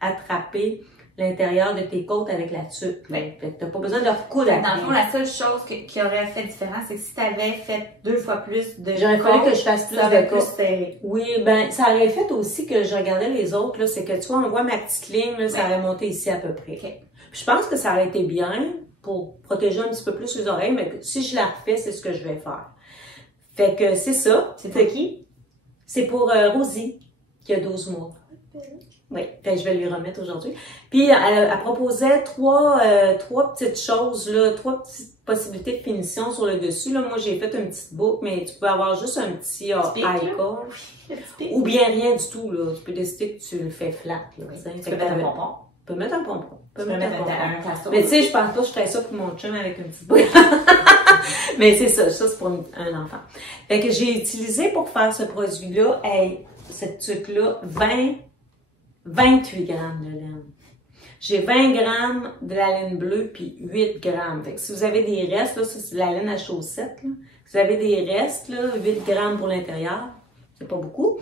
attraper l'intérieur de tes côtes avec la tuque. Fait que t'as pas besoin de recoudre après. Dans le fond, la seule chose qui aurait fait différent, c'est que si tu avais fait 2 fois plus de j'aurais fallu que je fasse plus de côtes. serré. Oui, ben ça aurait fait aussi que je regardais les autres, là, c'est que tu vois, on voit ma petite ligne, là, ça aurait monté ici à peu près. Okay. Puis je pense que ça aurait été bien pour protéger un petit peu plus les oreilles, mais si je la refais, c'est ce que je vais faire. Fait que c'est ça. C'était qui? C'est pour Rosie, qui a 12 mois. Oui, je vais lui remettre aujourd'hui. Puis, elle proposait trois petites choses, là, 3 petites possibilités de finition sur le dessus. Là, moi, j'ai fait une petite boucle, mais tu peux avoir juste un petit icône. Ou bien rien du tout, là. Tu peux décider que tu le fais flat, là. Oui. Tu peux mettre un pompon. Tu peux mettre un pompon. Tu peux mettre un castor. Mais tu sais, je pense pas que je ferais ça pour mon chum avec une petite boucle. Mais c'est ça c'est pour un enfant. Fait que j'ai utilisé pour faire ce produit-là, cette tuque-là, 28 grammes de laine. J'ai 20 grammes de la laine bleue puis 8 grammes. Fait que si vous avez des restes, là, ça c'est de la laine à chaussettes, là. Si vous avez des restes, là, 8 grammes pour l'intérieur, c'est pas beaucoup.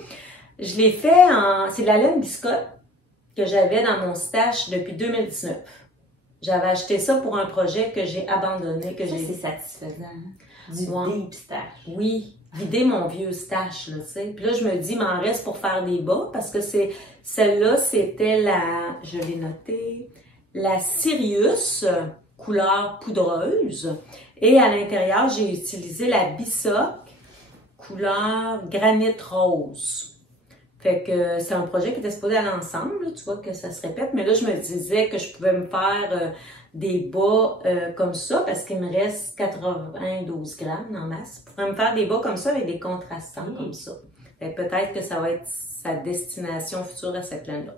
Je l'ai fait c'est de la laine biscotte que j'avais dans mon stash depuis 2019. J'avais acheté ça pour un projet que j'ai abandonné, que c'est satisfaisant. Du deep stash. Oui, vider mon vieux stash, là, tu sais. Puis là, je me dis, il m'en reste pour faire des bas, parce que celle-là, c'était je l'ai noté, la Sirius, couleur poudreuse. Et à l'intérieur, j'ai utilisé la Bisoc, couleur granit rose. Fait que c'est un projet qui était supposé aller ensemble, là, tu vois que ça se répète, mais là, je me disais que je pouvais me faire des bas comme ça, parce qu'il me reste 92 grammes en masse. Je pourrais me faire des bas comme ça avec des contrastants comme ça. Fait que peut-être que ça va être sa destination future à cette laine-là.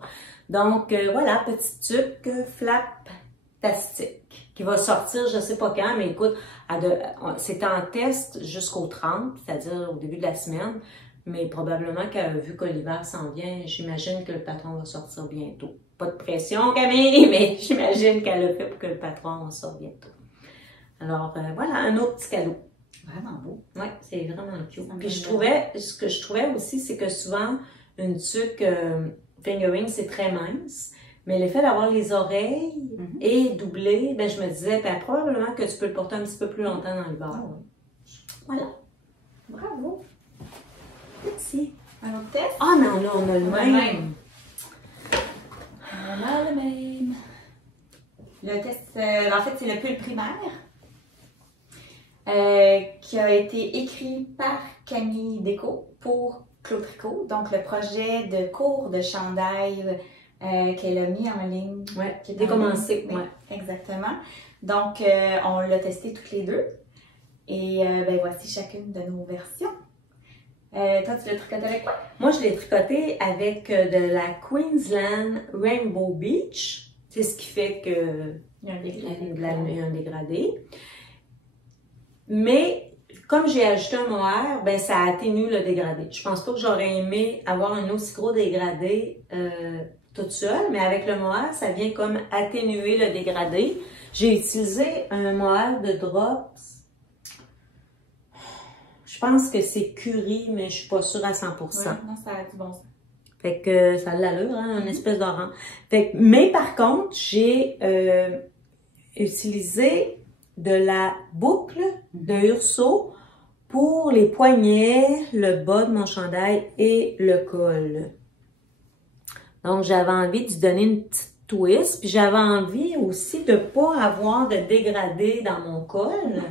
Donc, voilà, petite tuque flap-tastique qui va sortir, je sais pas quand, mais écoute, c'est en test jusqu'au 30, c'est-à-dire au début de la semaine. Mais probablement vu que l'hiver s'en vient, j'imagine que le patron va sortir bientôt. Pas de pression, Camille, mais j'imagine qu'elle le fait pour que le patron sorte bientôt. Alors, voilà, un autre petit cadeau. Vraiment beau. Oui, c'est vraiment cute. Puis ce que je trouvais aussi, c'est que souvent, une tuque fingering, c'est très mince. Mais l'effet d'avoir les oreilles et doublé, ben je me disais, ben probablement que tu peux le porter un petit peu plus longtemps dans l'hiver. Voilà. Bravo. Merci. Un autre test? Ah non, là, on a le même. On a le même. Le test, en fait, c'est le pull primaire qui a été écrit par Camille Déco pour Clos Tricot. Donc, le projet de cours de chandail qu'elle a mis en ligne. Oui, qui a été commencé. Oui, exactement. Donc, on l'a testé toutes les deux. Et ben, voici chacune de nos versions. Toi, tu l'as tricoté avec quoi? Moi, je l'ai tricoté avec de la Queensland Rainbow Beach. C'est ce qui fait que il y a un dégradé. Mais comme j'ai ajouté un mohair, ben ça atténue le dégradé. Je pense pas que j'aurais aimé avoir un aussi gros dégradé toute seule, mais avec le mohair, ça vient comme atténuer le dégradé. J'ai utilisé un mohair de Drops. Je pense que c'est curry, mais je suis pas sûre à 100%. Oui, non, ça a du bon sens. Fait que ça a de l'allure, hein, une espèce d'orange. Mais par contre, j'ai utilisé de la boucle de Urso pour les poignets, le bas de mon chandail et le col. Donc, j'avais envie de donner une petite twist, puis j'avais envie aussi de pas avoir de dégradé dans mon col.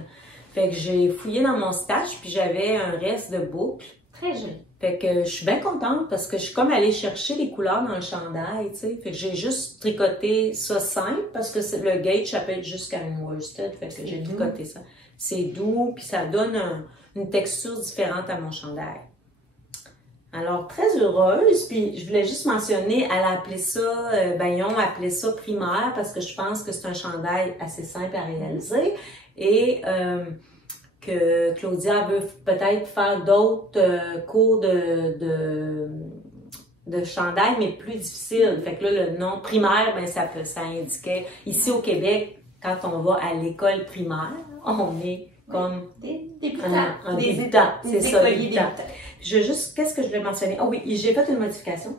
Fait que j'ai fouillé dans mon stash, puis j'avais un reste de boucle. Très joli. Fait que je suis bien contente parce que je suis comme allée chercher les couleurs dans le chandail, tu sais. Fait que j'ai juste tricoté ça simple parce que le gauge, ça peut être jusqu'à une worsted. Fait que j'ai tricoté ça. C'est doux, puis ça donne une texture différente à mon chandail. Alors, très heureuse, puis je voulais juste mentionner, elle a appelé ça, ils ont appelé ça primaire parce que je pense que c'est un chandail assez simple à réaliser. Et que Claudia veut peut-être faire d'autres cours de chandail, mais plus difficiles. Fait que là, le nom primaire, ben ça indiquait, ici au Québec, quand on va à l'école primaire, on est comme des débutants. C'est ça, des débutants. Qu'est-ce que je voulais mentionner? Ah oui, j'ai fait une modification.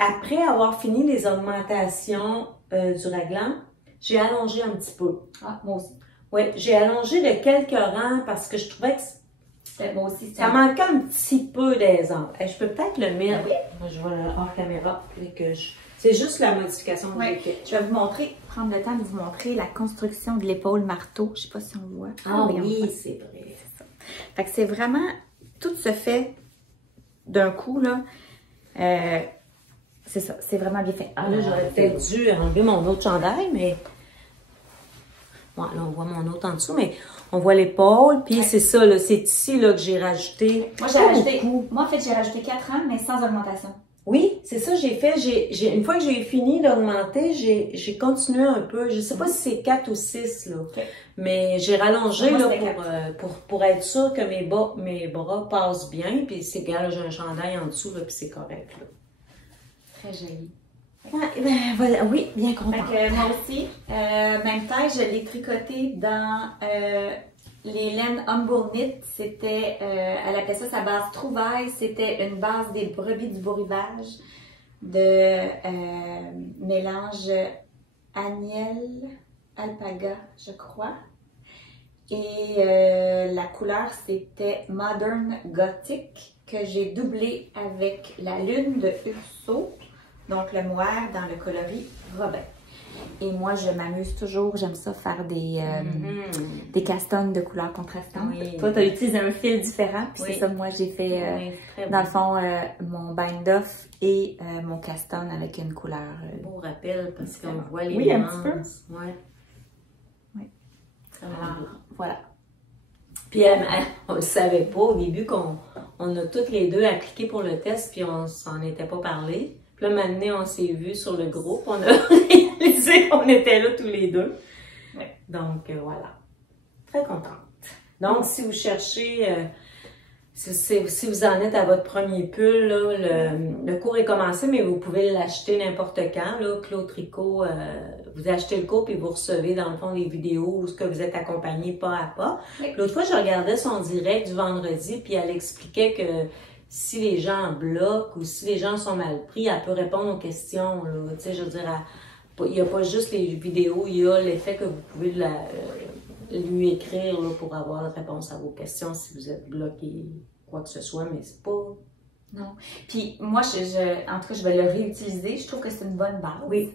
Après avoir fini les augmentations du raglan, j'ai allongé un petit peu. Ah, moi aussi. Oui, j'ai allongé de quelques rangs parce que je trouvais que moi aussi, ça manquait un petit peu d'aisance. Je peux peut-être le mettre. Oui. Je vais hors caméra. C'est juste la modification que j'ai faite. Je vais vous montrer, prendre le temps de vous montrer la construction de l'épaule marteau. Je ne sais pas si on voit. Ah oui, c'est vrai. C'est ça. Fait que c'est vraiment, tout se fait d'un coup, là. C'est ça, c'est vraiment bien fait. Ah, là, j'aurais peut-être dû enlever mon autre chandail, mais... Bon, là, on voit mon autre en dessous, mais on voit l'épaule, puis c'est ça, là, c'est ici, là, que j'ai rajouté. Moi, j'ai rajouté... Moi, en fait, j'ai rajouté 4 ans, mais sans augmentation. Oui, c'est ça, j'ai fait. Une fois que j'ai fini d'augmenter, j'ai continué un peu. Je sais pas si c'est 4 ou 6, là. Okay. Mais j'ai rallongé, là, pour être sûr que mes bras passent bien, puis c'est égal, j'ai un chandail en dessous, là, puis c'est correct, là. Très joli. Ouais, ben, voilà, oui, bien contente. Moi aussi, même taille, je l'ai tricoté dans les laines Humble Knit. C'était, elle appelait ça sa base trouvaille. C'était une base des brebis du beau rivage de mélange agnelle, alpaga, je crois. Et la couleur, c'était Modern Gothic que j'ai doublé avec la lune de Urso. Donc, le mohair dans le coloris Robin. Et moi, je m'amuse toujours. J'aime ça faire des castones de couleurs contrastantes. Oui. Toi, tu as utilisé un fil différent. Puis c'est ça, moi, j'ai fait, dans le fond, mon bind-off et mon castone avec une couleur. Beau rappel, parce qu'on voit les nuances. Un petit peu. Ouais. Oui. Alors, voilà. Puis, on le savait pas au début qu'on a toutes les deux appliqué pour le test, puis on s'en était pas parlé. Là, maintenant, on s'est vus sur le groupe, on a réalisé qu'on était là tous les deux. Oui. Donc, voilà. Très contente. Donc, si vous cherchez, si vous en êtes à votre premier pull, là, le cours est commencé, mais vous pouvez l'acheter n'importe quand. Là, Clos Tricot, vous achetez le cours et vous recevez, dans le fond, des vidéos où vous êtes accompagné pas à pas. Oui. L'autre fois, je regardais son direct du vendredi, puis elle expliquait que si les gens bloquent ou si les gens sont mal pris, elle peut répondre aux questions. Tu sais, je veux dire, il n'y a pas juste les vidéos, il y a l'effet que vous pouvez lui écrire là, pour avoir la réponse à vos questions si vous êtes bloqué, quoi que ce soit, mais c'est pas... Non. Puis moi, en tout cas, je vais le réutiliser. Je trouve que c'est une bonne base. Oui.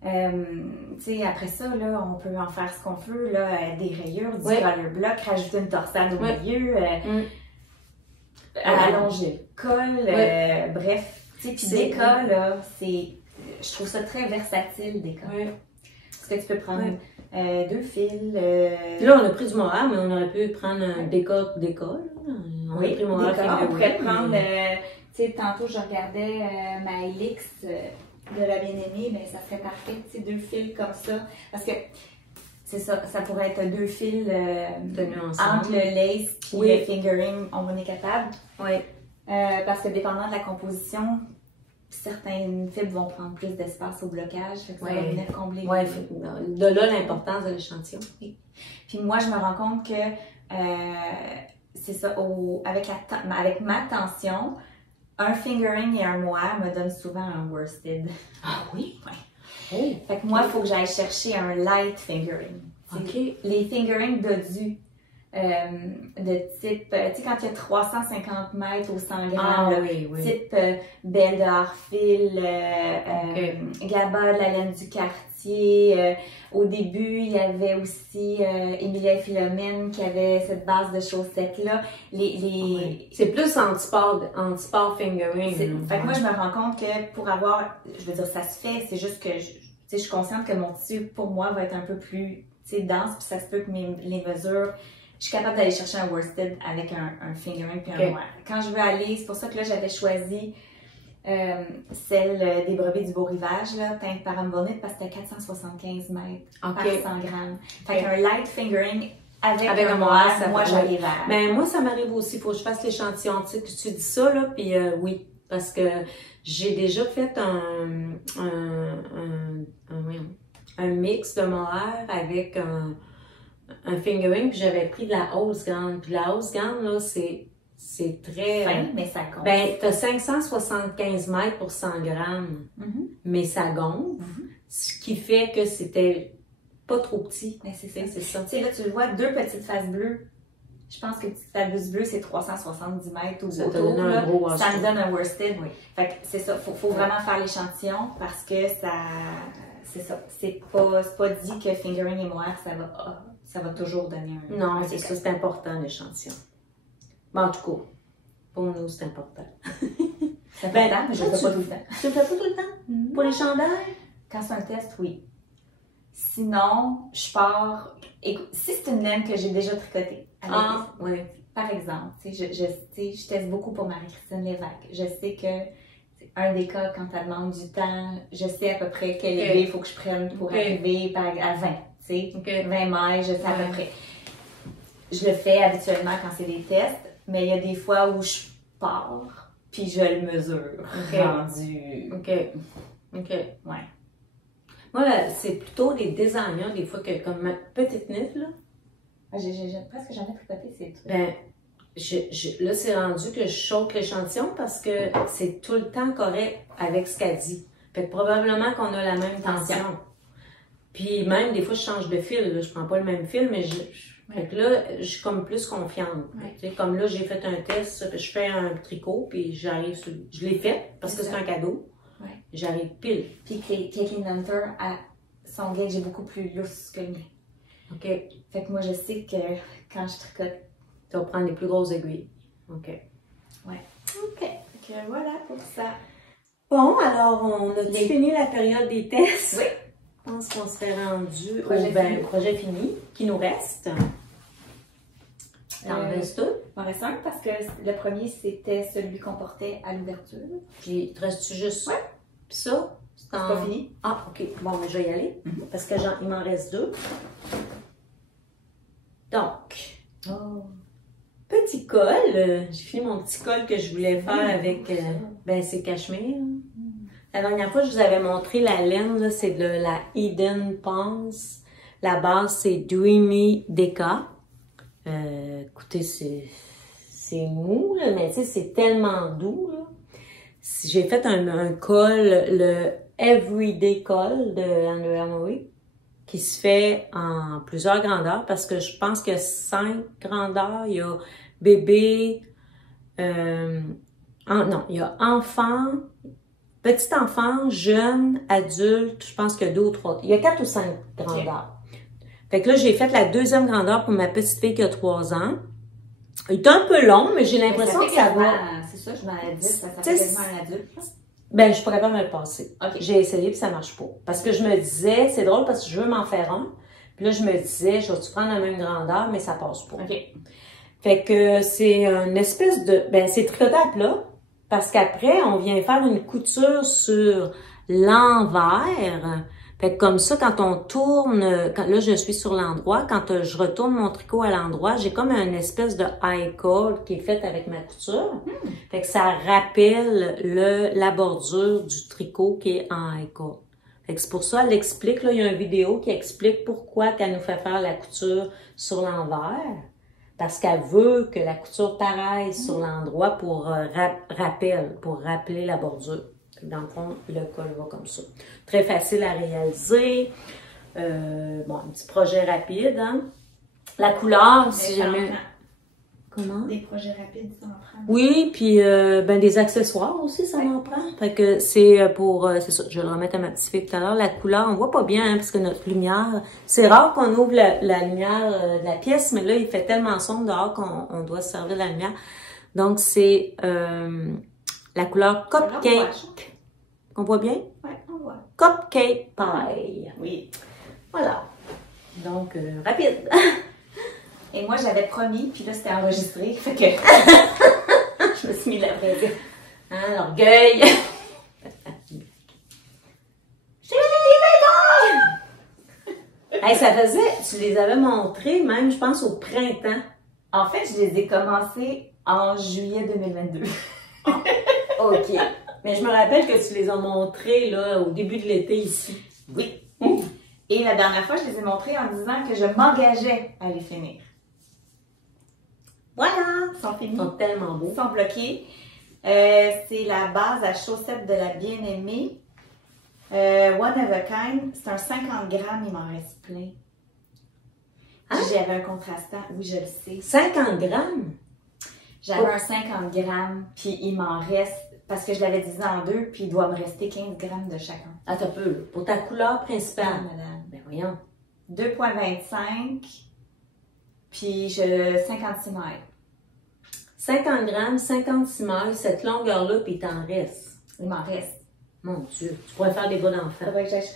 Tu sais, après ça, là, on peut en faire ce qu'on veut, là, des rayures, du color block, rajouter une torsade au milieu. Allonger le col, bref. Tu sais, puis des cas, là, je trouve ça très versatile, des cas. Oui. Parce que tu peux prendre 2 fils. Là, on a pris du mohair, mais on aurait pu prendre un décor. On a pris mohair. On pourrait prendre, tu sais, tantôt, je regardais ma Helix de la bien-aimée, mais ça serait parfait, tu sais, 2 fils comme ça. Parce que c'est ça, ça pourrait être 2 fils entre le lace et le fingering, on en est capable. Oui. Parce que dépendant de la composition, certaines fibres vont prendre plus d'espace au blocage, fait que ça va venir combler. Oui, de là l'importance de l'échantillon. Oui. Puis moi, je me rends compte que c'est ça, avec ma tension, un fingering et un mohair me donnent souvent un worsted. Ah oui? Oui. Oh, fait que moi, il faut que j'aille chercher un light fingering. Okay. Les fingerings dodus de type, tu sais, quand il y a 350 mètres au 100 grammes, type belle de Harfil, Gaba de la laine du quartier. Au début, il y avait aussi Emilia et Philomène qui avait cette base de chaussettes-là. C'est plus anti-sport fingering. Fait que moi, je me rends compte que pour avoir, je veux dire, ça se fait, c'est juste que je suis consciente que mon tissu, pour moi, va être un peu plus dense, puis ça se peut que les mesures, je suis capable d'aller chercher un worsted avec un fingering puis un mohair. Quand je veux aller, c'est pour ça que là, j'avais choisi celle des brebis du beau rivage, là, teinte par Humble Knit, parce que c'était 475 mètres par 100 grammes. Fait qu'un light fingering avec un mohair, moi, j'arrive à... Mais moi, ça m'arrive aussi, il faut que je fasse l'échantillon. Tu sais, que tu dis ça, là, puis oui, parce que j'ai déjà fait un mix de mohair avec un fingering, puis j'avais pris de la hausse gamme. Puis la hausse gamme, là, c'est très... fin, mais ça gonfle. Ben, t'as 575 mètres pour 100 grammes, mais ça gonfle, ce qui fait que c'était pas trop petit. Mais c'est ça. Tu sais, là, tu le vois, 2 petites faces bleues. Je pense que petite face bleue, c'est 370 mètres ou autour. Ça me donne un worsted. Oui. Fait que c'est ça, faut vraiment faire l'échantillon parce que ça... C'est ça. C'est pas dit que fingering et mohair, ça va toujours donner un... Non, c'est ça, c'est important l'échantillon. Mais en tout cas, Pour nous, c'est important. C'est important, mais je le fais pas tout le temps. Tu le fais pas tout le temps? Pour les chandails? Quand c'est un test, oui. Sinon, je pars... Écoute, si c'est une laine que j'ai déjà tricotée, Oui. Par exemple, je teste beaucoup pour Marie-Christine Lévesque. Je sais que un des cas, quand elle demande du temps, je sais à peu près quelle idée il faut que je prenne pour arriver à 20. Tu sais, 20 mailles, je sais à peu près. Je le fais habituellement quand c'est des tests, mais il y a des fois où je pars, puis je le mesure. Rendu. OK. Ouais. Moi, là, c'est plutôt des designers, des fois, que comme ma petite knit, là. J'ai presque jamais tricoté ces trucs. Ben, là, c'est rendu que je choque l'échantillon parce que c'est tout le temps correct avec ce qu'elle dit. Fait que probablement qu'on a la même tension. Puis même, des fois, je change de fil. Là. Je prends pas le même fil, mais fait que là, je suis comme plus confiante. Tu sais, comme là, j'ai fait un test, je fais un tricot, puis j'arrive sur... Je l'ai fait parce que c'est un cadeau. J'arrive pile. Puis Caitlin Hunter, son gauge est beaucoup plus lousse que le mien. OK. Fait que moi, je sais que quand je tricote, tu vas prendre les plus grosses aiguilles. OK. Ouais. OK. Fait que voilà pour ça. Bon, alors, on a fini la période des tests. Oui. Je pense qu'on serait rendu au projet fini. Qui nous reste? T'en restes deux? Il m'en reste un parce que le premier, c'était celui qu'on portait à l'ouverture. Puis, te reste-tu juste ça? Puis ça? C'est pas fini. Ah, OK. Bon, mais je vais y aller. Parce que il m'en reste deux. Donc, petit col. J'ai fini mon petit col que je voulais faire avec... c'est cachemire. La dernière fois, je vous avais montré la laine. C'est de la Eden Pons. La base, c'est Dreamy Deca. Écoutez, c'est mou, là, mais tu sais, c'est tellement doux. J'ai fait un col, le Everyday Col de Under Armour, qui se fait en plusieurs grandeurs, parce que je pense qu'il y a 5 grandeurs. Il y a bébé, non, il y a enfant, petit enfant, jeune, adulte, je pense qu'il y a 2 ou 3. Il y a 4 ou 5 grandeurs. Fait que là, j'ai fait la deuxième grandeur pour ma petite fille qui a 3 ans. Il est un peu long, mais j'ai l'impression que ça va... C'est ça, je m'en ai dit, ça fait quasiment un adulte. Ben, je suis pas capable de me le passer. Okay. J'ai essayé puis ça marche pas. Parce que je me disais, c'est drôle parce que je veux m'en faire un. Puis là, je me disais, je vais-tu prendre la même grandeur, mais ça passe pas. Okay. Fait que c'est une espèce de... c'est tricoté à plat. Parce qu'après, on vient faire une couture sur l'envers. Fait que comme ça, quand on tourne, là je suis sur l'endroit, quand je retourne mon tricot à l'endroit, j'ai comme une espèce de high cord qui est faite avec ma couture. Fait que ça rappelle la bordure du tricot qui est en high cord. Fait que c'est pour ça, elle explique, là, il y a une vidéo qui explique pourquoi qu'elle nous fait faire la couture sur l'envers. Parce qu'elle veut que la couture paraisse sur l'endroit pour rappeler la bordure. Dans le fond, le col va comme ça. Très facile à réaliser. Un petit projet rapide, hein. La couleur, si jamais... Comment? Des projets rapides, ça en prend. Oui, puis des accessoires aussi, ça m'en prend. Fait que c'est pour... c'est ça, je vais le remettre à ma petite fille tout à l'heure. La couleur, on voit pas bien, hein, parce que notre lumière... C'est rare qu'on ouvre la lumière de la pièce, mais là, il fait tellement sombre dehors qu'on doit se servir de la lumière. Donc, c'est... la couleur Cupcake. On voit bien? Oui, on voit. Cupcake Pie. Oui. Voilà. Donc, rapide. Et moi, j'avais promis, puis là, c'était enregistré. Fait que je me suis mis la pression. Hein, l'orgueil. J'ai des médailles! Hey, ça faisait... Tu les avais montrés, même, je pense, au printemps. En fait, je les ai commencés en juillet 2022. OK. Mais je me rappelle que tu les as montrés là, au début de l'été ici. Oui. Et la dernière fois, je les ai montrés en disant que je m'engageais à les finir. Voilà, ils sont finis. Ils sont tellement beaux. Ils sont bloqués. C'est la base à chaussettes de la bien-aimée. One of a Kind. C'est un 50 grammes, il m'en reste plein. Hein? J'avais un contrastant, oui, je le sais. 50 grammes? J'avais un 50 grammes, puis il m'en reste, parce que je l'avais divisé en deux, puis il doit me rester 15 grammes de chacun. Attends un peu, là. Pour ta couleur principale. Ah, madame. Ben voyons. 2,25, puis 56 mètres. 50 grammes, 56 mailles, cette longueur-là, puis il t'en reste. Il m'en reste. Mon Dieu, tu pourrais faire des bas d'enfant. Faudrait que j'aille...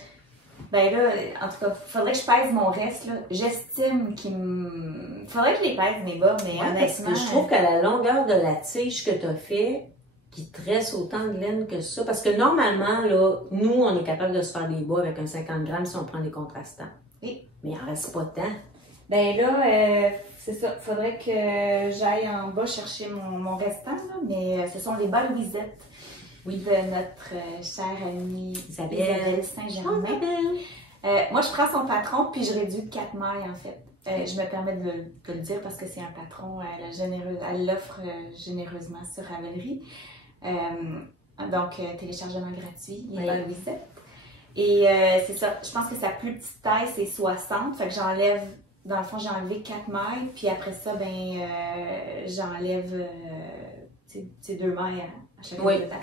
Ben là, en tout cas, faudrait que je pèse mon reste, là. J'estime qu'il me... Faudrait que je les pèse, mes bas, mais Ouais, parce honnêtement... que je trouve qu'à la longueur de la tige que tu as fait, qu'il te reste autant de laine que ça. Parce que normalement, là, nous, on est capable de se faire des bas avec un 50 grammes si on prend des contrastants. Oui. Mais il en reste pas tant. Ben là, c'est ça. Faudrait que j'aille en bas chercher mon restant, là. Mais ce sont les bas Louisette. Oui, de notre chère amie Isabelle Saint-Germain. Moi, je prends son patron puis je réduis de 4 mailles, en fait. Je me permets de le dire parce que c'est un patron, elle l'offre généreusement sur Ravelry. Donc, téléchargement gratuit, il est pas Louisette. Et c'est ça, je pense que sa plus petite taille, c'est 60. Fait que j'enlève, dans le fond, j'ai enlevé 4 mailles. Puis après ça, ben, j'enlève 2 mailles à chacune oui, de ta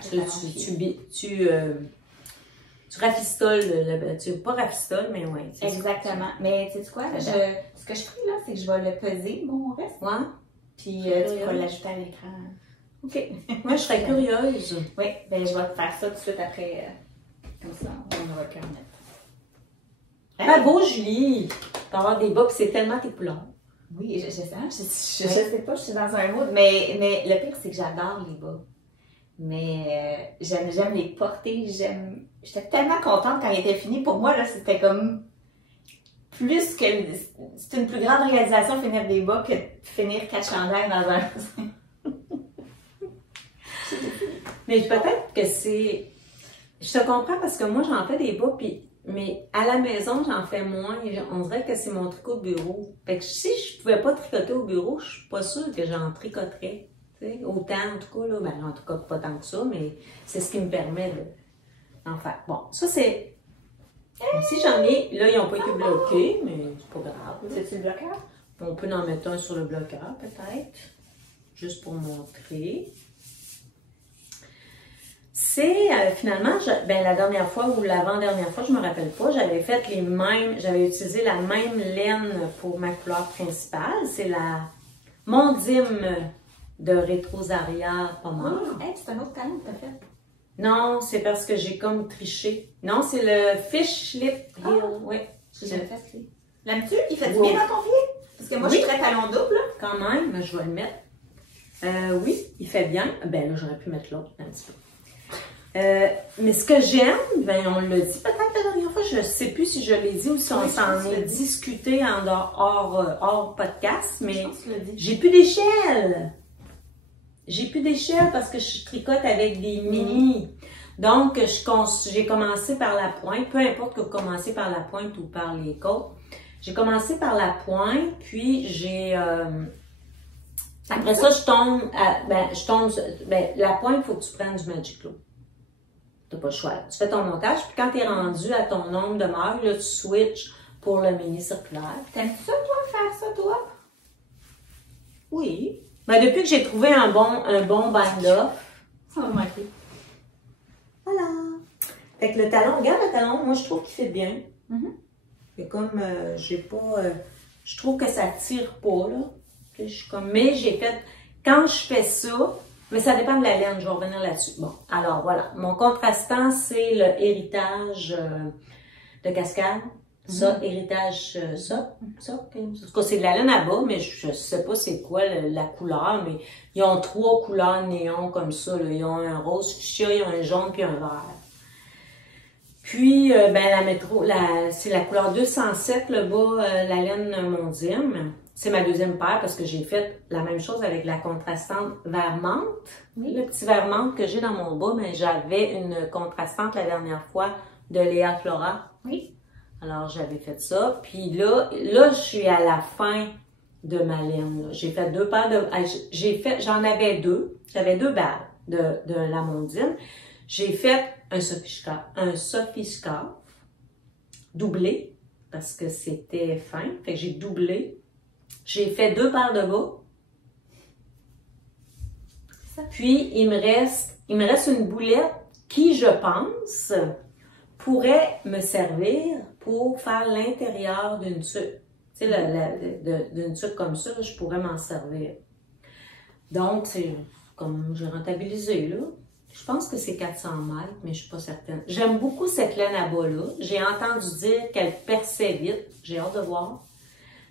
tu rafistoles, pas rafistoles, mais oui. Exactement. Mais tu sais quoi, ce que je ferai là, c'est que je vais le peser, mon reste. Ouais. Puis tu pourras l'ajouter à l'écran. OK. Moi, je serais curieuse. Oui, ben je vais te faire ça tout de suite après. Comme ça, on aura le cœur net. Ah, beau, Julie! Tu vas avoir des bas, puis c'est tellement tes couleurs. Oui, je sais pas, je suis dans un mood, mais le pire, c'est que j'adore les bas. Mais j'aime les porter, j'étais tellement contente quand il était fini. Pour moi, là, c'était comme plus que... C'est une plus grande réalisation finir des bas que de finir 4 chandails dans un... Mais peut-être que c'est... Je te comprends parce que moi, j'en fais des bas, mais à la maison, j'en fais moins. On dirait que c'est mon tricot de bureau. Fait que si je pouvais pas tricoter au bureau, je suis pas sûre que j'en tricoterais. T'sais, autant, en tout cas, là, ben, en tout cas, pas tant que ça, mais c'est ce qui me permet d'en faire. Bon, ça, c'est... Si j'en ai, là, ils n'ont pas été bloqués, mais c'est pas grave. C'est-tu le bloqueur? On peut en mettre un sur le bloqueur, peut-être, juste pour montrer. C'est finalement, la dernière fois ou l'avant-dernière fois, je me rappelle pas, j'avais fait j'avais utilisé la même laine pour ma couleur principale. C'est la Mondim de Rétrosaria Pommard. Hey, c'est un autre talent que tu as fait. Non, c'est parce que j'ai comme triché. Non, c'est le Fish Lip Heel. Oui. J'ai jamais fait celui. L'aimes-tu? Il fait du bien dans ton pied? Parce que moi, je suis très talon double. Quand même, mais je vais le mettre. Oui, il fait bien. Ben là, j'aurais pu mettre l'autre un petit peu. Mais ce que j'aime, ben on l'a dit peut-être la dernière fois, je ne sais plus si je l'ai dit ou si on s'en est discuté hors podcast, mais j'ai plus d'échelle. J'ai plus d'échelle parce que je tricote avec des mini. Donc, j'ai commencé par la pointe, peu importe que vous commencez par la pointe ou par les côtes. J'ai commencé par la pointe, puis j'ai... après ça, la pointe, il faut que tu prennes du Magic Glue. T'as pas le choix. Tu fais ton montage, puis quand tu es rendu à ton nombre de mailles, là, tu switches pour le mini circulaire. T'aimes ça, toi, faire ça, toi? Oui. Ben, depuis que j'ai trouvé un bon bind-off. Ça va manquer. Voilà. Fait que le talon, regarde le talon, moi, je trouve qu'il fait bien. C'est comme, je trouve que ça tire pas, là. Puis, je suis comme, mais j'ai fait, quand je fais ça, mais ça dépend de la laine, je vais revenir là-dessus. Bon, alors voilà. Mon contrastant, c'est le héritage de cascade. Ça, héritage, ça. En tout cas, c'est de la laine à bas, mais je sais pas c'est quoi la couleur, mais ils ont 3 couleurs néon comme ça, là. Ils ont un rose fuchsia, ils ont un jaune puis un vert. Puis, c'est la couleur 207, le bas, la laine Mondim. C'est ma deuxième paire parce que j'ai fait la même chose avec la contrastante vert menthe. Oui. Le petit vert menthe que j'ai dans mon bas, mais j'avais une contrastante la dernière fois de Léa Flora. Oui. Alors, j'avais fait ça. Puis là, je suis à la fin de ma laine. J'ai fait 2 paires de... J'en avais 2. J'avais 2 balles de la Mondim. J'ai fait un sophiscaf doublé parce que c'était fin. Fait que j'ai doublé. J'ai fait 2 paires de bas. Puis, il me reste une boulette qui, je pense, pourrait me servir pour faire l'intérieur d'une tuque. Tu sais, d'une tuque comme ça, je pourrais m'en servir. Donc, c'est comme j'ai rentabilisé, là. Je pense que c'est 400 mètres, mais je suis pas certaine. J'aime beaucoup cette laine à bas-là. J'ai entendu dire qu'elle perçait vite. J'ai hâte de voir.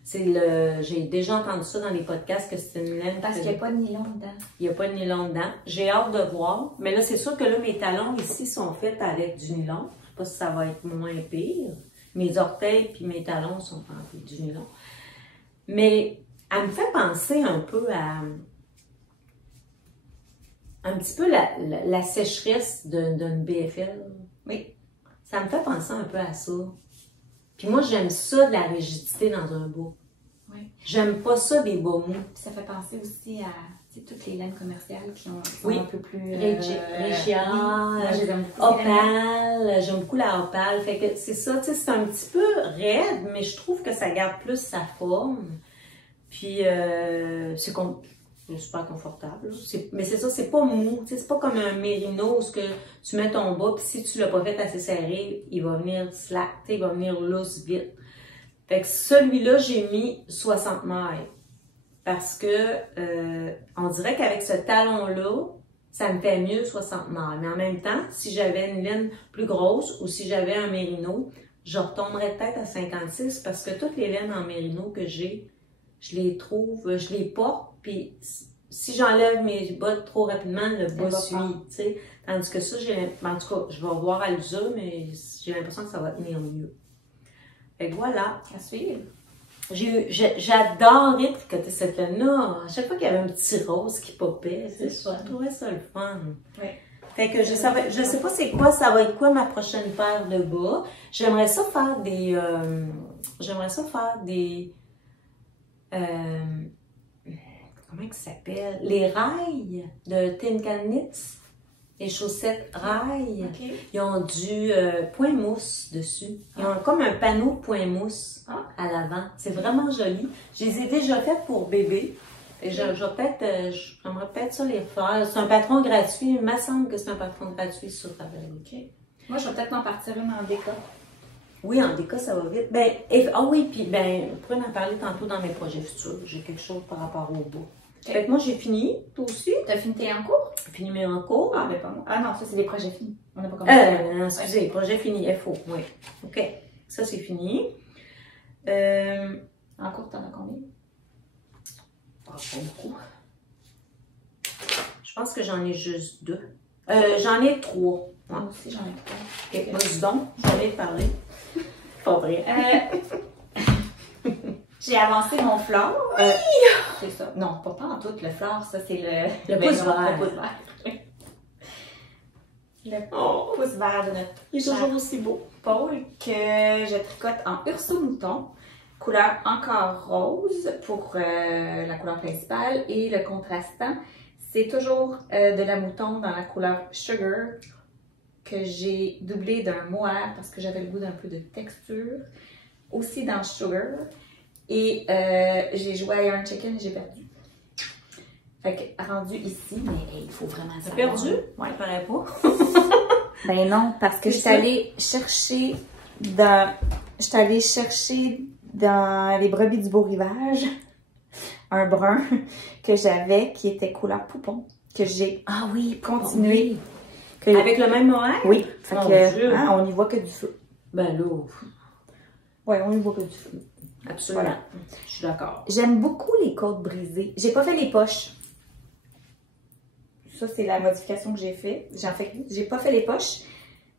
J'ai déjà entendu ça dans les podcasts que c'est une laine. Parce qu'il n'y a pas de nylon dedans. Il n'y a pas de nylon dedans. J'ai hâte de voir. Mais là, c'est sûr que là, mes talons ici sont faits avec du nylon. Je sais pas si ça va être moins pire. Mes orteils puis mes talons sont avec du nylon. Mais elle me fait penser un peu à... Un petit peu la sécheresse d'une BFL. Oui. Ça me fait penser un peu à ça. Puis moi, j'aime ça de la rigidité dans un bas. Oui. J'aime pas ça des bas mous. Puis ça fait penser aussi à toutes les laines commerciales qui sont Oui. un peu plus... Régiard, opale. J'aime beaucoup la opale. Fait que c'est ça, tu sais, c'est un petit peu raide, mais je trouve que ça garde plus sa forme. Puis c'est super confortable. Mais c'est ça, c'est pas mou. C'est pas comme un mérino où que tu mets ton bas, puis si tu l'as pas fait assez serré, il va venir slack, il va venir loose vite. Fait que celui-là, j'ai mis 60 mailles. Parce que on dirait qu'avec ce talon-là, ça me fait mieux 60 mailles. Mais en même temps, si j'avais une laine plus grosse ou si j'avais un mérino, je retomberais peut-être à 56 parce que toutes les laines en mérino que j'ai, je les trouve, je les porte, puis si j'enlève mes bottes trop rapidement, le bas suit, tu sais. Tandis que ça, en tout cas, je vais voir à l'usure, mais j'ai l'impression que ça va tenir mieux. Fait que voilà. À suivre. J'adorais tricoter cette laine-là. À chaque fois qu'il y avait un petit rose qui popait, je trouvais ça le fun. Oui. Fait que je sais pas c'est quoi, ça va être quoi ma prochaine paire de bas. J'aimerais ça faire des comment ça s'appelle? Les rails de Tin Can Knits. Les chaussettes rails. Okay. Ils ont du point mousse dessus. Ils ont comme un panneau point mousse à l'avant. C'est vraiment joli. Je les ai déjà faites pour bébé. Et j'aimerais peut-être ça les faire. C'est un patron gratuit. Il me semble que c'est un patron gratuit sur Ravelry. Okay. Moi, je vais peut-être m'en partir une en déca. Oui, en déca, ça va vite. Oui, puis on pourrait en parler tantôt dans mes projets futurs. J'ai quelque chose par rapport au beau. Okay. Fait que moi, j'ai fini. Toi aussi? T'as fini tes en cours? J'ai fini mes en cours. Ah, mais pas moi. Ah non, ça, c'est les projets finis. On n'a pas commencé. Non, excusez, projet fini. FO, oui. OK. Ça, c'est fini. En cours, t'en as combien? Pas beaucoup. Je pense que j'en ai juste 2. J'en ai 3. Moi aussi, j'en ai 3. OK, vas-y donc, j'en ai parlé. Pas vrai. J'ai avancé mon fleur. Oui! C'est ça. Non, pas en tout. Le fleur, ça, c'est le pouce vert. Le pouce vert. Le pouce vert de notre Il est toujours aussi beau. Paul que je tricote en Urso Mouton, couleur encore rose pour la couleur principale et le contrastant, c'est toujours de la mouton dans la couleur Sugar que j'ai doublé d'un mohair parce que j'avais le goût d'un peu de texture, aussi dans Sugar. Et j'ai joué à Iron Chicken et j'ai perdu. Fait que rendu ici, mais il faut vraiment savoir. T'as perdu? Ouais. Ça paraît pas. Ben non, parce que je suis allée chercher dans les brebis du beau rivage un brun que j'avais qui était couleur poupon, que j'ai continué. Oui. Avec le même mohair? Oui. Fait que, on n'y voit que du feu. Ben là. Ouais, on n'y voit que du feu. Absolument. Voilà. Je suis d'accord. J'aime beaucoup les côtes brisées. J'ai pas fait les poches. Ça, c'est la modification que j'ai fait. J'ai pas fait les poches,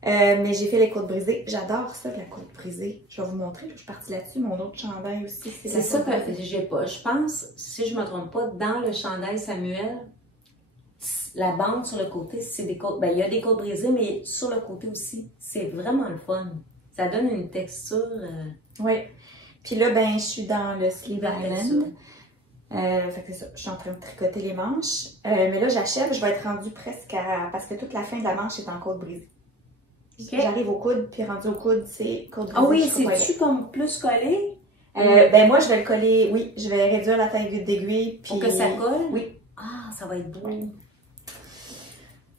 mais j'ai fait les côtes brisées. J'adore ça, de la côte brisée. Je vais vous montrer. Je suis partie là-dessus. Mon autre chandail aussi, c'est ça que j'ai pas. Je pense, si je me trompe pas, dans le chandail Samuel, la bande sur le côté, c'est des côtes. Ben, il y a des côtes brisées, mais sur le côté aussi. C'est vraiment le fun. Ça donne une texture. Oui. Puis là, ben, je suis dans le Sleeve Island. Fait que c'est ça, je suis en train de tricoter les manches. Mais là, j'achève, je vais être rendue presque à... Parce que toute la fin de la manche est en côte brisée. Okay. J'arrive au coude, puis rendu au coude, c'est côte brisée. Ah oui, c'est-tu comme plus collé? Ben moi, je vais le coller, oui, je vais réduire la taille d'aiguille. Pour que ça colle? Oui. Ah, ça va être beau. Oui.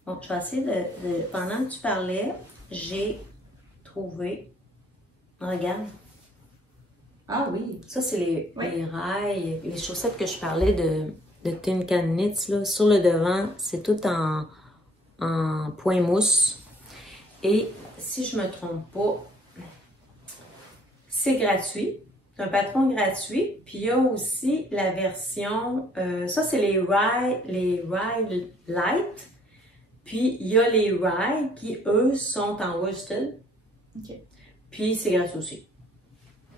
Bon, je vais essayer de... Pendant que tu parlais, j'ai trouvé... Regarde. Ah oui. Ça, c'est les rails, les chaussettes que je parlais de de Tin Can Knits, là. Sur le devant, c'est tout en point mousse. Et si je me trompe pas, c'est gratuit. C'est un patron gratuit. Puis il y a aussi la version, ça c'est les Rye Light. Puis il y a les Rye qui, eux, sont en worsted. OK. Puis c'est gratuit aussi.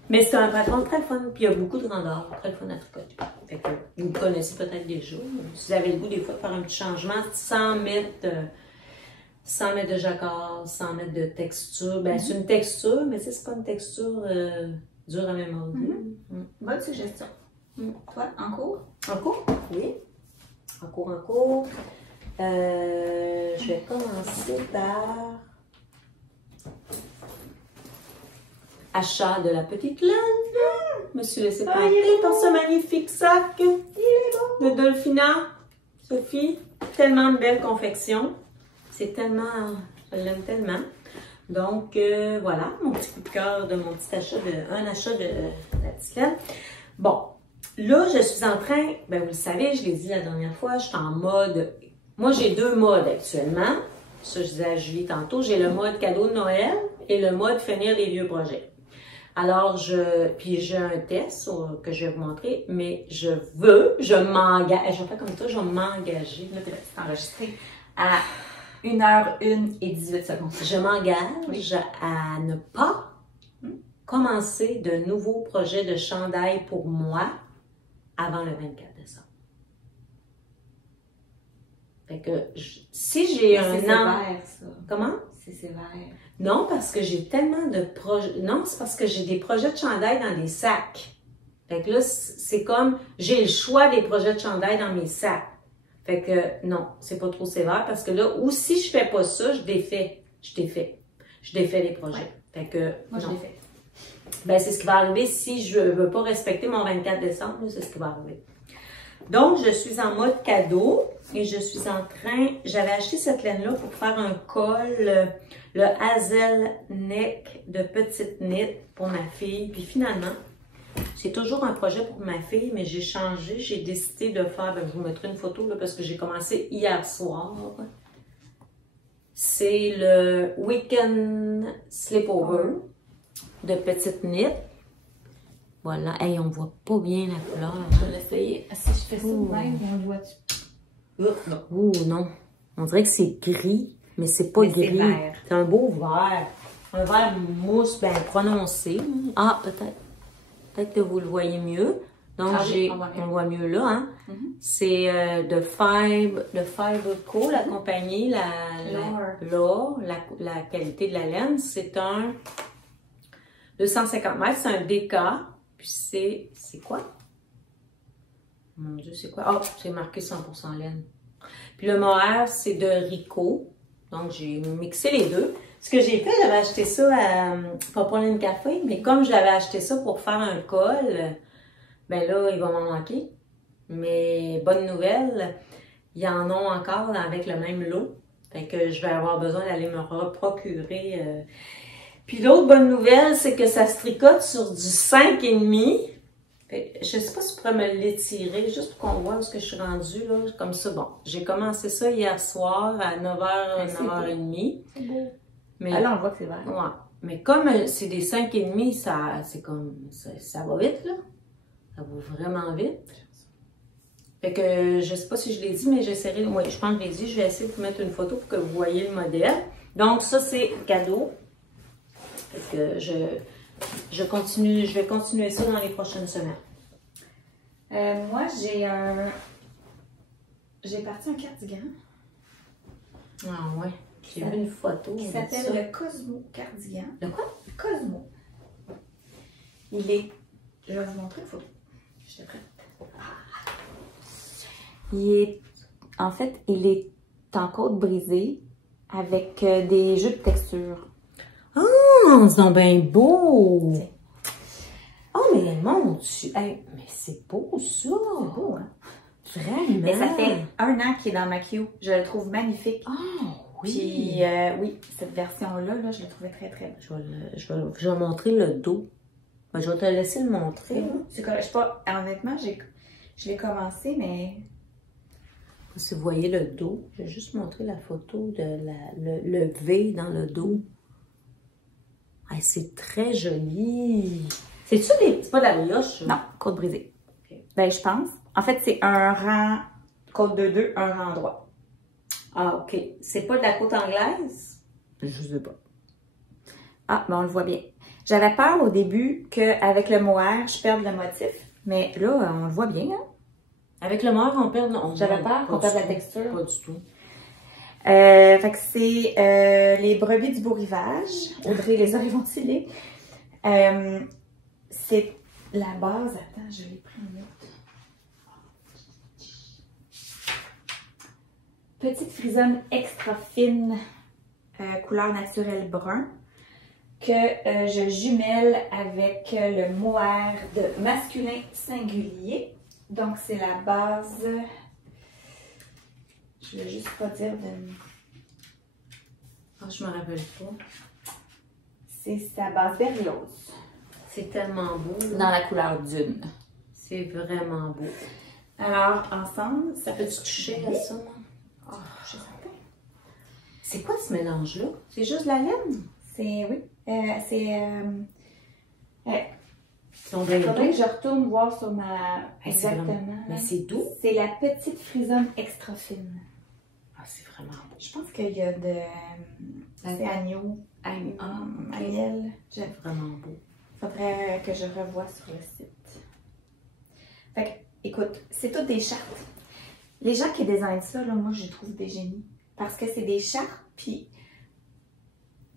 Mais c'est un patron très fun. Puis il y a beaucoup de grandeur, très fun à tricoter. Fait que vous le connaissez peut-être déjà. Si vous avez le goût des fois de faire un petit changement sans mettre de jacquard, sans mettre de texture. Ben, c'est une texture, mais c'est pas une texture dure à mémoriser. Bonne suggestion. Toi, en cours? En cours? Oui. En cours. Je vais commencer par achat de la petite laine. Je me suis laissée tenter par ce magnifique sac de Dolphina. Sophie, tellement de belles confections. C'est tellement, je l'aime tellement. Donc, voilà, mon petit coup de cœur de mon petit achat un achat de la petite laine. Bon, là, je suis en train, ben vous le savez, je l'ai dit la dernière fois, je suis en mode, moi j'ai 2 modes actuellement. Ça, je disais à Julie tantôt, j'ai le mode cadeau de Noël et le mode finir les vieux projets. Alors, puis j'ai un test que je vais vous montrer, mais je m'engage, je vais faire comme ça, je vais m'engager. Là, c'est enregistré à 1h01 et 18 secondes. Je m'engage à ne pas commencer de nouveaux projets de chandail pour moi avant le 24 décembre. Fait que si j'ai un an... C'est sévère, ça. Comment? C'est sévère. Non, parce que j'ai tellement de projets... Non, c'est parce que j'ai des projets de chandail dans des sacs. Fait que là, c'est comme... J'ai le choix des projets de chandail dans mes sacs. Fait que non, c'est pas trop sévère parce que là, ou si je fais pas ça, je défais les projets. Ouais. Fait que moi, non. je l'ai fait. Ben, c'est ce qui va arriver si je veux pas respecter mon 24 décembre, c'est ce qui va arriver. Donc, je suis en mode cadeau et je suis en train, j'avais acheté cette laine-là pour faire un col, le Hazel Neck de petite knit pour ma fille. Puis finalement, c'est toujours un projet pour ma fille, mais j'ai changé, j'ai décidé de faire, ben, je vous mettrai une photo là, parce que j'ai commencé hier soir. C'est le Weekend Sleepover de petite knit. Voilà. Hey, on voit pas bien la couleur. Hein? Je vais l'essayer. Si je fais ça de même, on le voit-tu? Non. Oh non. On dirait que c'est gris, mais c'est pas gris. C'est un beau vert. Un vert mousse bien prononcé. Ah, peut-être. Peut-être que vous le voyez mieux. Donc, on voit mieux là. Hein? C'est de Fiber Co, la compagnie, la qualité de la laine. C'est un 250 mètres, c'est un DK. Puis c'est quoi? Mon Dieu, c'est quoi? Oh, c'est marqué 100% laine. Puis le mohair, c'est de Rico. Donc, j'ai mixé les deux. Ce que j'ai fait, j'avais acheté ça à Pauline Café, mais comme j'avais acheté ça pour faire un col, ben là, il va m'en manquer. Mais bonne nouvelle, ils en ont encore avec le même lot. Fait que je vais avoir besoin d'aller me procurer. Puis l'autre bonne nouvelle, c'est que ça se tricote sur du 5,5. Je sais pas si tu pourrais me l'étirer, juste pour qu'on voit où est-ce que je suis rendue, là. Comme ça, bon. J'ai commencé ça hier soir à 9h, 9h30. C'est beau. Mais, là, on voit que c'est vert. Ouais. Mais comme c'est des 5,5, ça va vite, là. Ça va vraiment vite. Fait que, je sais pas si je l'ai dit, mais j'essaierai, oui, je pense que je l'ai dit, je vais essayer de vous mettre une photo pour que vous voyez le modèle. Donc, ça, c'est cadeau. Fait que je vais continuer ça dans les prochaines semaines. Moi, j'ai parti un cardigan. Ah ouais, j'ai vu une photo. Qui s'appelle le Cosmo Cardigan. Le quoi? Cosmo. Il est... Je vais vous montrer une photo. J'étais prête. En fait, il est en côte brisée avec des jeux de texture. Ah, c'est donc bien beau! Oh, mais mon Dieu! Hey, mais c'est beau, ça! C'est beau, hein? Vraiment! Et ça fait 1 an qu'il est dans ma queue. Je le trouve magnifique. Ah, oui! Puis, oui, cette version-là, là, je la trouvais très, très belle. Je vais montrer le dos. Ben, je vais te laisser le montrer. Je sais pas, honnêtement, je l'ai commencé, mais Si vous voyez le dos, je vais juste montrer la photo de le V dans le dos. Ah, c'est très joli. C'est pas de la brioche? Non, côte brisée. Okay. Ben, je pense. En fait, c'est un rang côte 2-2, un rang droit. Ah, OK. C'est pas de la côte anglaise? Je sais pas. Ah, ben on le voit bien. J'avais peur au début qu'avec le mohair, je perde le motif. Mais là, on le voit bien, hein? Avec le mohair, on perd... Non, j'avais peur qu'on perde la texture. Pas du tout. Fait que c'est les brebis du beau rivage. Audrey les a ventilées. C'est la base. Attends, je l'ai pris en note. Petite frisonne extra fine, couleur naturelle brun, que je jumelle avec le mohair de masculin singulier. Donc, c'est la base. Je ne vais juste pas dire de. Ah, je me rappelle pas. C'est sa base berlioz. C'est tellement beau. Là. Dans la couleur dune. C'est vraiment beau. Alors, ensemble, Ça peut-tu toucher à ça? Oh, je sais pas. C'est quoi ce mélange-là? C'est juste de la laine? C'est, oui. Faudrait que je retourne voir sur ma... Exactement. Mais c'est doux. C'est la petite frisonne extra fine. Ah, c'est vraiment beau. Je pense qu'il y a de... C'est agneau. Agnelle. C'est vraiment beau. Faudrait que je revoie sur le site. Fait que, écoute, c'est toutes des chartes. Les gens qui designent ça, là, moi, je trouve des génies. Parce que c'est des chartes, puis...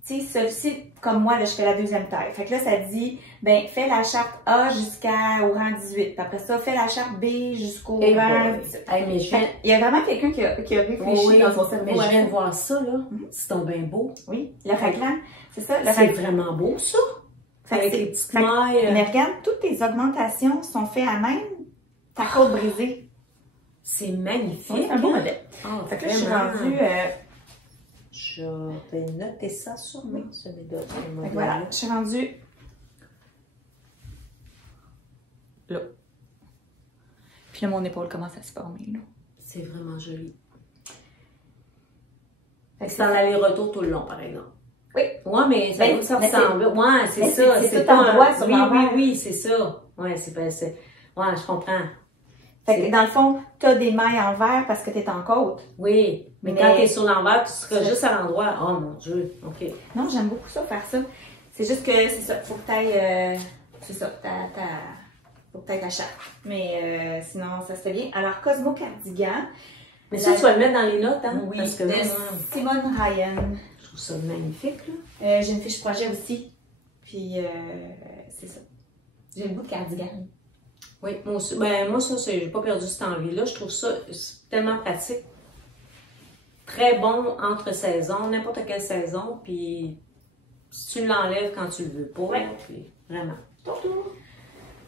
Tu sais, celle-ci, comme moi, là, je fais la deuxième taille. Fait que là, ça dit, ben, fais la charte A jusqu'au rang 18. Puis après ça, fais la charte B jusqu'au rang... Mais il y a vraiment quelqu'un qui a réfléchi dans son cerveau. Mais je viens de voir ça, là. C'est donc bien beau. Oui, le raglan, c'est ça. C'est vraiment beau, ça. Avec les petites mailles. Mais regarde, toutes tes augmentations sont faites à même ta côte brisée. C'est magnifique. Oui, c'est un beau modèle. Ah, fait que là, je suis rendue... Je vais noter ça sur moi, ce modèle. Voilà, je suis rendue là. Puis là, mon épaule commence à se former. C'est vraiment joli. C'est dans l'aller-retour tout le long, par exemple. Oui. Ouais, mais ça doit ça ressemble. Ouais, c'est ça. C'est tout en bois sur l'envers. Oui, c'est ça. Ouais, c'est pas... Ouais, je comprends. Fait que dans le fond, tu as des mailles en verre parce que tu es en côte. Oui, mais quand tu es sur l'envers, tu seras juste à l'endroit. Oh mon Dieu, OK. Non, j'aime beaucoup ça, faire ça. C'est juste que c'est ça, faut que tu ailles. C'est ça, faut que tu ailles ta charte. Mais sinon, ça se fait bien. Alors, Cosmo Cardigan. Mais ça, tu vas le mettre dans les notes, hein? Oui, parce que de là, Simone Ryan. Je trouve ça magnifique, là. J'ai une fiche projet aussi. Puis, c'est ça. J'ai le goût de cardigan. Oui, moi aussi. Ben, moi, ça, j'ai pas perdu cette envie-là. Je trouve ça tellement pratique. Très bon entre saisons, n'importe quelle saison. Puis, si tu l'enlèves quand tu le veux pas. Ouais. Puis, vraiment. Ton tour.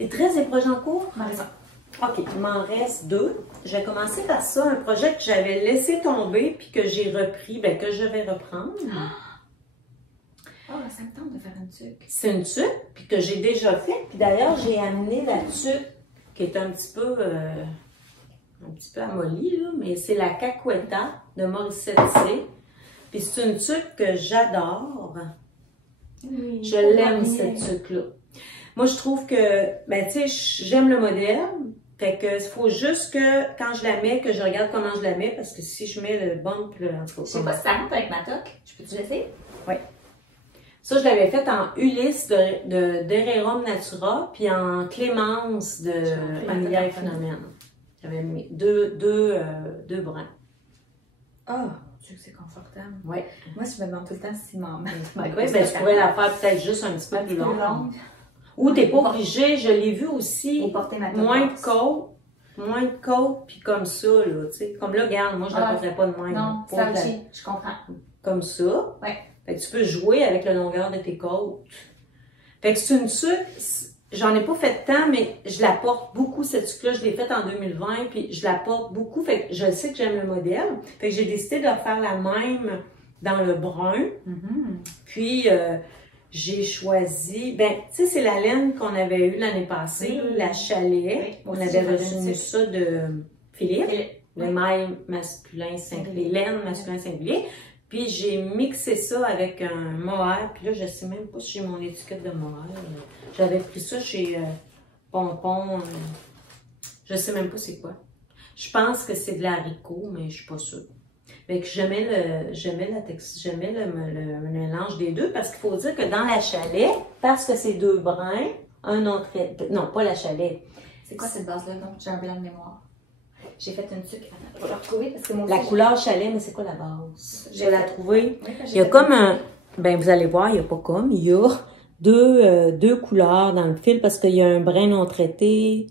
Et 13 des projets en cours? Raison. OK, il m'en reste 2. Je vais commencer par ça, un projet que j'avais laissé tomber puis que j'ai repris, ben que je vais reprendre. Oh, ça me tente de faire une tuque. C'est une tuque, puis que j'ai déjà fait. Puis d'ailleurs, j'ai amené la tuque qui est un petit peu amollie, là, mais c'est la Caqueta de Morissette C. Puis c'est une tuque que j'adore. Oui, je l'aime, cette tuque-là. Moi, je trouve que, ben, tu sais, j'aime le modèle. Fait que, il faut juste que, quand je la mets, que je regarde comment je la mets, parce que si je mets le bump, là, en tout cas. Je sais pas si ça rentre avec ma toque. Je peux-tu l'essayer? Oui. Ça, je l'avais fait en Ulysse de Dererum Natura, puis en Clémence de Familia et Phénomène. J'avais mis deux brins. Oh, mon Dieu, c'est confortable. Oui. Moi, je me demande tout le temps si m'en met. Ben, je pourrais la faire peut-être juste un petit peu plus longue. Ou t'es pas obligé, je l'ai vu aussi, moins de côte, puis comme ça, là, tu sais. Comme là, regarde, moi, je la poserais pas de même. Non, ça aussi, je comprends. Comme ça. Ouais. Fait que tu peux jouer avec la longueur de tes côtes. Fait que c'est une tuque, j'en ai pas fait tant, mais je la porte beaucoup, cette tuque-là. Je l'ai faite en 2020, puis je la porte beaucoup. Fait que je sais que j'aime le modèle. Fait que j'ai décidé de faire la même dans le brun. Puis, j'ai choisi, ben, tu sais, c'est la laine qu'on avait eue l'année passée, la Chalet. On avait reçu ça de Philippe. le maille masculin singulier, laine masculin singulier. Puis j'ai mixé ça avec un mohair. Puis là, je sais même pas si j'ai mon étiquette de mohair. J'avais pris ça chez Pompon. Je sais même pas c'est quoi. Je pense que c'est de l'haricot, mais je suis pas sûre. Fait que j'aimais le mélange des deux parce qu'il faut dire que dans la chalet, parce que c'est deux brins, un autre... Non, pas la chalet. C'est quoi cette base-là? Donc, j'ai un blanc de mémoire. J'ai fait une sucre. Attends, je vais la retrouver parce que mon La couleur chalet, mais c'est quoi la base? Je vais la trouver. Oui, il y a comme un... Ben, vous allez voir, il n'y a pas comme. Il y a deux couleurs dans le fil parce qu'il y a un brin non traité.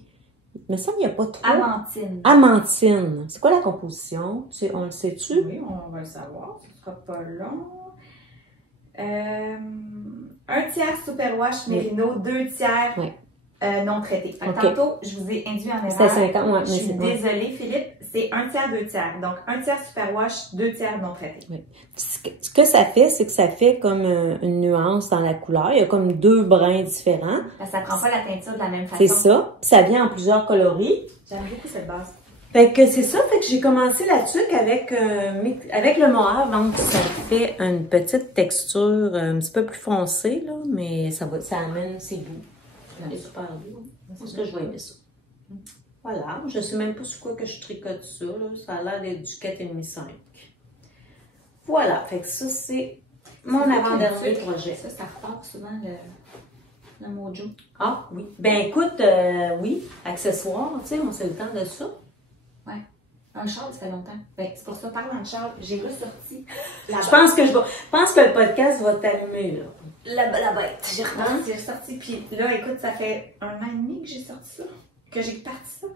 Il me semble qu'il n'y a pas trop. Amantine. Amantine. C'est quoi la composition? On le sait-tu? Oui, on va le savoir. Ce sera pas long. Un tiers superwash Merino, 2 tiers non traité. Tantôt, je vous ai induit en erreur. C'était 50, ouais. Je suis désolée, Philippe. C'est 1 tiers, 2 tiers. Donc, 1 tiers superwash, 2 tiers non traité. Oui. Ce que ça fait, c'est que ça fait comme une nuance dans la couleur. Il y a comme deux brins différents. Ça prend pas la teinture de la même façon. C'est ça. Ça vient en plusieurs coloris. J'aime beaucoup cette base. Fait que c'est ça. Fait que j'ai commencé la tuque avec le mohair. Donc, ça fait une petite texture un petit peu plus foncée, là. Mais ça amène ses goûts. Elle est super beau. C'est ce que je vais aimer ça. Voilà. Je sais même pas sur quoi que je tricote ça, là. Ça a l'air d'être du 4,5-5. Voilà. Fait que ça, c'est mon avant-dernier projet. Ça repart souvent le mojo. Ah, oui. Ben, écoute, oui. Accessoires, tu sais, on sait le temps de ça. Ouais. Un châle, ça fait longtemps. Ben, c'est pour ça, parlant de châle, j'ai ressorti la bête. Je pense que le podcast va t'allumer, là. La bête. J'ai ressorti, puis là, écoute, ça fait 1 an et demi que j'ai sorti ça, que j'ai parti ça.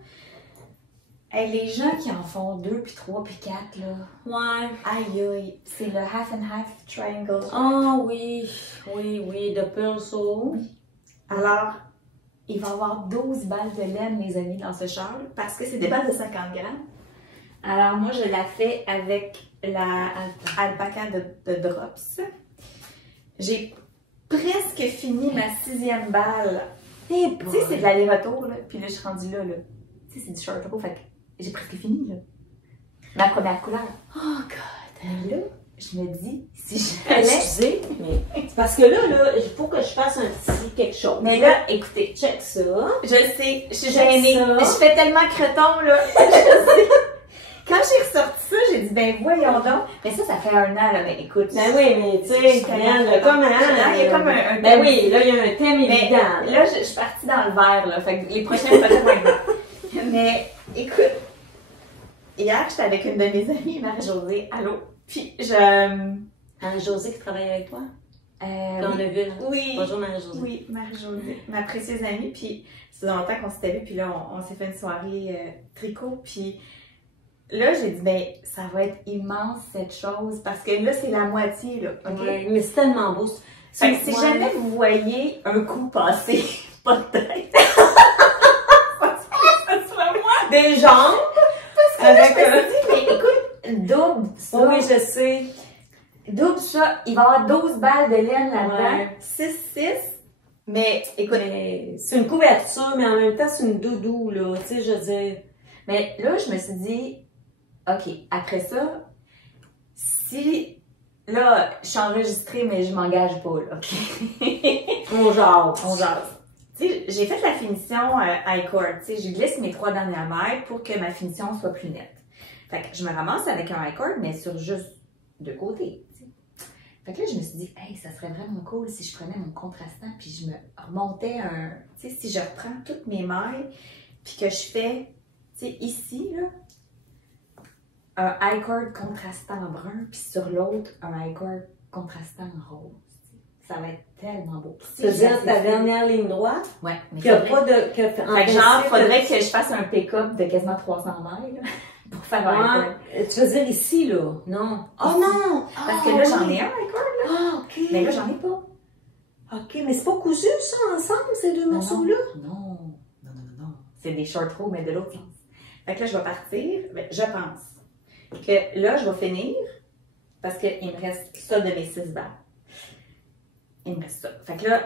Hey, les gens qui en font 2, puis 3, puis 4, là. Ouais. Aïe, aïe. C'est le half and half triangle. Ah oui. Oui, de Pearl Soul. Oui. Alors, il va y avoir 12 balles de laine, les amis, dans ce châle, parce que c'est des balles de 50 grammes. Alors, moi, je la fais avec la alpaca de Drops. J'ai presque fini ma 6e balle. Et tu sais, c'est de l'aller-retour, là. Puis là, je suis rendue là. Tu sais, c'est du short row, fait que j'ai presque fini, là. Ma première couleur. Oh, God. Et là, je me dis, si Excusez, mais c'est parce que là, il faut que je fasse un petit quelque chose. Mais là, écoutez, check ça. Je sais, je suis gênée. Je fais tellement creton, là. Quand j'ai ressorti ça, j'ai dit, ben voyons donc. Mais ça fait 1 an, là. Ben écoute. Ben oui, mais tu sais, il y a comme un. Ben oui, là, il y a un thème évident. Là, je suis partie dans le vert, là. Fait que les prochaines peut-être vont être. Mais écoute, hier, j'étais avec une de mes amies, Marie-Josée. Allô? Puis Marie-Josée qui travaille avec toi? Dans le ville. Oui. Bonjour Marie-Josée. Oui, Marie-Josée, ma précieuse amie. Puis ça faisait longtemps qu'on s'était vu, puis là, on s'est fait une soirée tricot. Puis là, j'ai dit, ben, ça va être immense cette chose, parce que là, c'est la moitié, là. OK? Ouais, mais c'est tellement beau. Fait que si jamais vous voyez un coup passer, pas de tête. Ça soit moi. Des jambes. Parce que là, je me suis dit, mais écoute, double ça. Oui, je sais. Double ça, il va y avoir 12 balles de laine là-dedans. Ouais. 6. Mais écoute, c'est une couverture, mais en même temps, c'est une doudou, là. Tu sais, je veux dire. Mais là, je me suis dit, OK, après ça, si. Là, je suis enregistrée, mais je m'engage pas, là. On jase. On jase. Tu sais, j'ai fait la finition I-cord. Tu sais, je glisse mes 3 dernières mailles pour que ma finition soit plus nette. Fait que je me ramasse avec un I-cord, mais sur juste 2 côtés. Tu sais. Fait que là, je me suis dit, hey, ça serait vraiment cool si je prenais mon contrastant, puis je me remontais un. Tu sais, si je reprends toutes mes mailles, puis que je fais, tu sais, ici, là, un I-cord contrastant en brun, puis sur l'autre, un I-cord contrastant en rose. Ça va être tellement beau. Tu veux dire ta dernière ligne droite? Ouais. Mais qu'il n'y a pas de. Fait que genre, faudrait que je fasse un pick-up de quasiment 300 mailles, là, pour faire un I-cord. Tu veux dire ici, là? Non. Oh non! Parce que là, j'en ai un I-cord, là. Ah, OK. Mais là, j'en ai pas. OK, mais c'est pas cousu, ça, ensemble, ces deux morceaux-là? Non. C'est des short rows, mais de l'autre sens. Fait que là, je vais partir. Je pense que là, je vais finir parce qu'il me reste ça de mes 6 balles. Il me reste ça. Fait que là,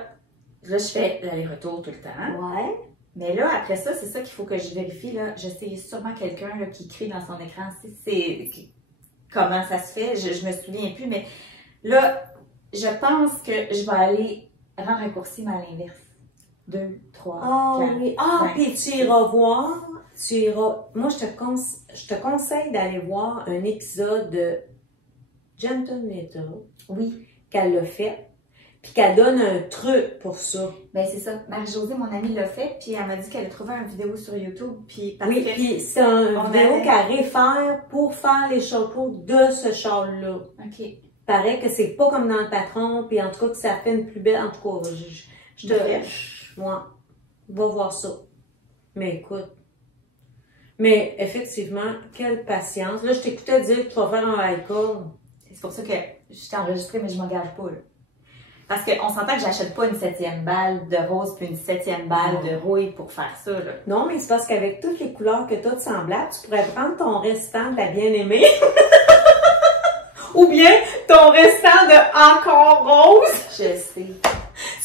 je fais l'aller-retour tout le temps. Ouais. Mais là, après ça, c'est ça qu'il faut que je vérifie. Là. Je sais sûrement quelqu'un là, qui crie dans son écran. Comment ça se fait, je me souviens plus, mais là, je pense que je vais aller rendre raccourci, mais à l'inverse. 2, 3, 4, oui. 5, Puis tu iras voir, moi, je te conseille d'aller voir un épisode de Gentle Little. Oui. Qu'elle l'a fait. Puis qu'elle donne un truc pour ça. Ben c'est ça. Marie-Josée, mon amie, l'a fait, puis elle m'a dit qu'elle a trouvé une vidéo sur YouTube, puis parce oui, que... puis c'est une vidéo qu'elle réfère pour faire les chapeaux de ce châle-là. OK. Paraît que c'est pas comme dans le patron, puis en tout cas que ça fait une plus belle. En tout cas, je te... Moi, va voir ça. Mais écoute. Mais effectivement, quelle patience. Là, je t'écoutais dire que tu vas faire un high call. C'est pour ça que je t'ai enregistré, mais je m'engage pas, là. Parce qu'on s'entend que j'achète pas une 7e balle de rose puis une 7e balle de rouille pour faire ça, là. Non, mais c'est parce qu'avec toutes les couleurs que tu as de semblables, tu pourrais prendre ton restant de la bien-aimée. Ou bien ton restant de encore rose. Je sais.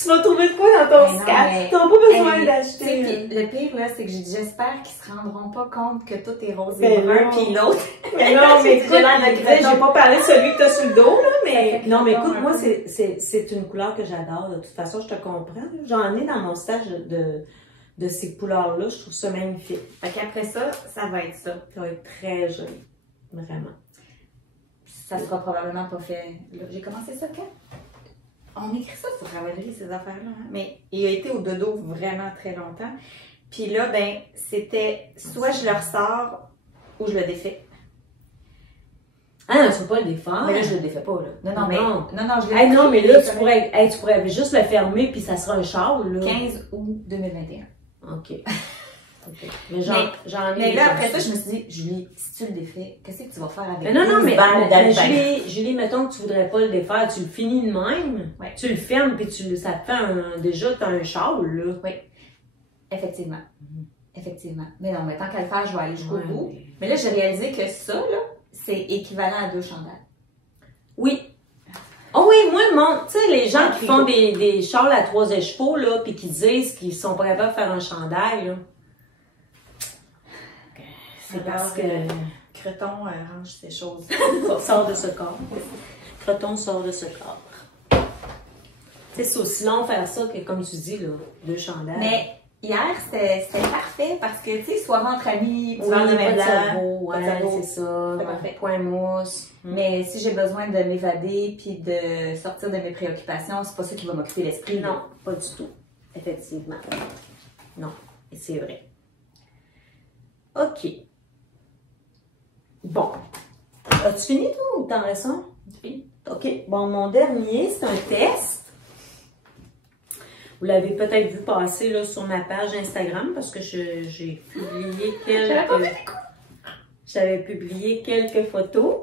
Tu vas trouver de quoi dans ton scat. Tu n'as pas besoin d'acheter. Le pire, là, c'est que j'espère qu'ils se rendront pas compte que tout est rose et brun puis l'autre. Mais non, mais écoute, j'ai pas parlé de celui que tu as sur le dos, là, mais non, mais écoute, moi, c'est une couleur que j'adore. De toute façon, je te comprends. J'en ai dans mon stage de ces couleurs-là. Je trouve ça magnifique. Fait qu'après ça, ça va être ça. Ça va être très joli. Vraiment. Ça sera probablement pas fait. J'ai commencé ça quand? On écrit ça sur Ravelry, ces affaires-là, hein? Mais il a été au dodo vraiment très longtemps. Puis là, ben, c'était soit je le ressors ou je le défais. Ah, tu peux pas le défaire. Mais là, je le défais pas, là. Non, je le défais. Non, mais là, tu pourrais juste le fermer puis ça sera un châle, là. 15 août 2021. OK. Okay. Mais là, après ça, je me suis dit, Julie, si tu le défais, qu'est-ce que tu vas faire avec Julie, mettons que tu voudrais pas le défaire, tu le finis de même, tu le fermes, puis ça te fait déjà, tu as un châle, là. Oui, effectivement. Effectivement. Mais non, mais tant qu'à le faire, je vais aller jusqu'au bout. Mais là, j'ai réalisé que ça, là, c'est équivalent à 2 chandails. Oui. Oh oui, moi, tu sais, les gens qui font des châles à 3 écheveaux, là, puis qui disent qu'ils sont pas capables de faire un chandail, là. C'est parce que Creton range ces choses. Sort de ce corps. Creton sort de ce corps. Tu sais, c'est aussi long faire ça que, comme tu dis, là, 2 chandails. Mais hier, c'était parfait parce que, tu sais, soirée entre amis, tu vas de blanc, c'est ça. Point mousse. Mais si j'ai besoin de m'évader puis de sortir de mes préoccupations, c'est pas ça qui va m'occuper l'esprit. Non, pas du tout. Effectivement. Non, et c'est vrai. OK. Bon. As-tu fini, toi, ou t'en restes un? Oui. OK. Bon, mon dernier, c'est un test. Vous l'avez peut-être vu passer là, sur ma page Instagram parce que j'ai publié J'avais publié quelques photos.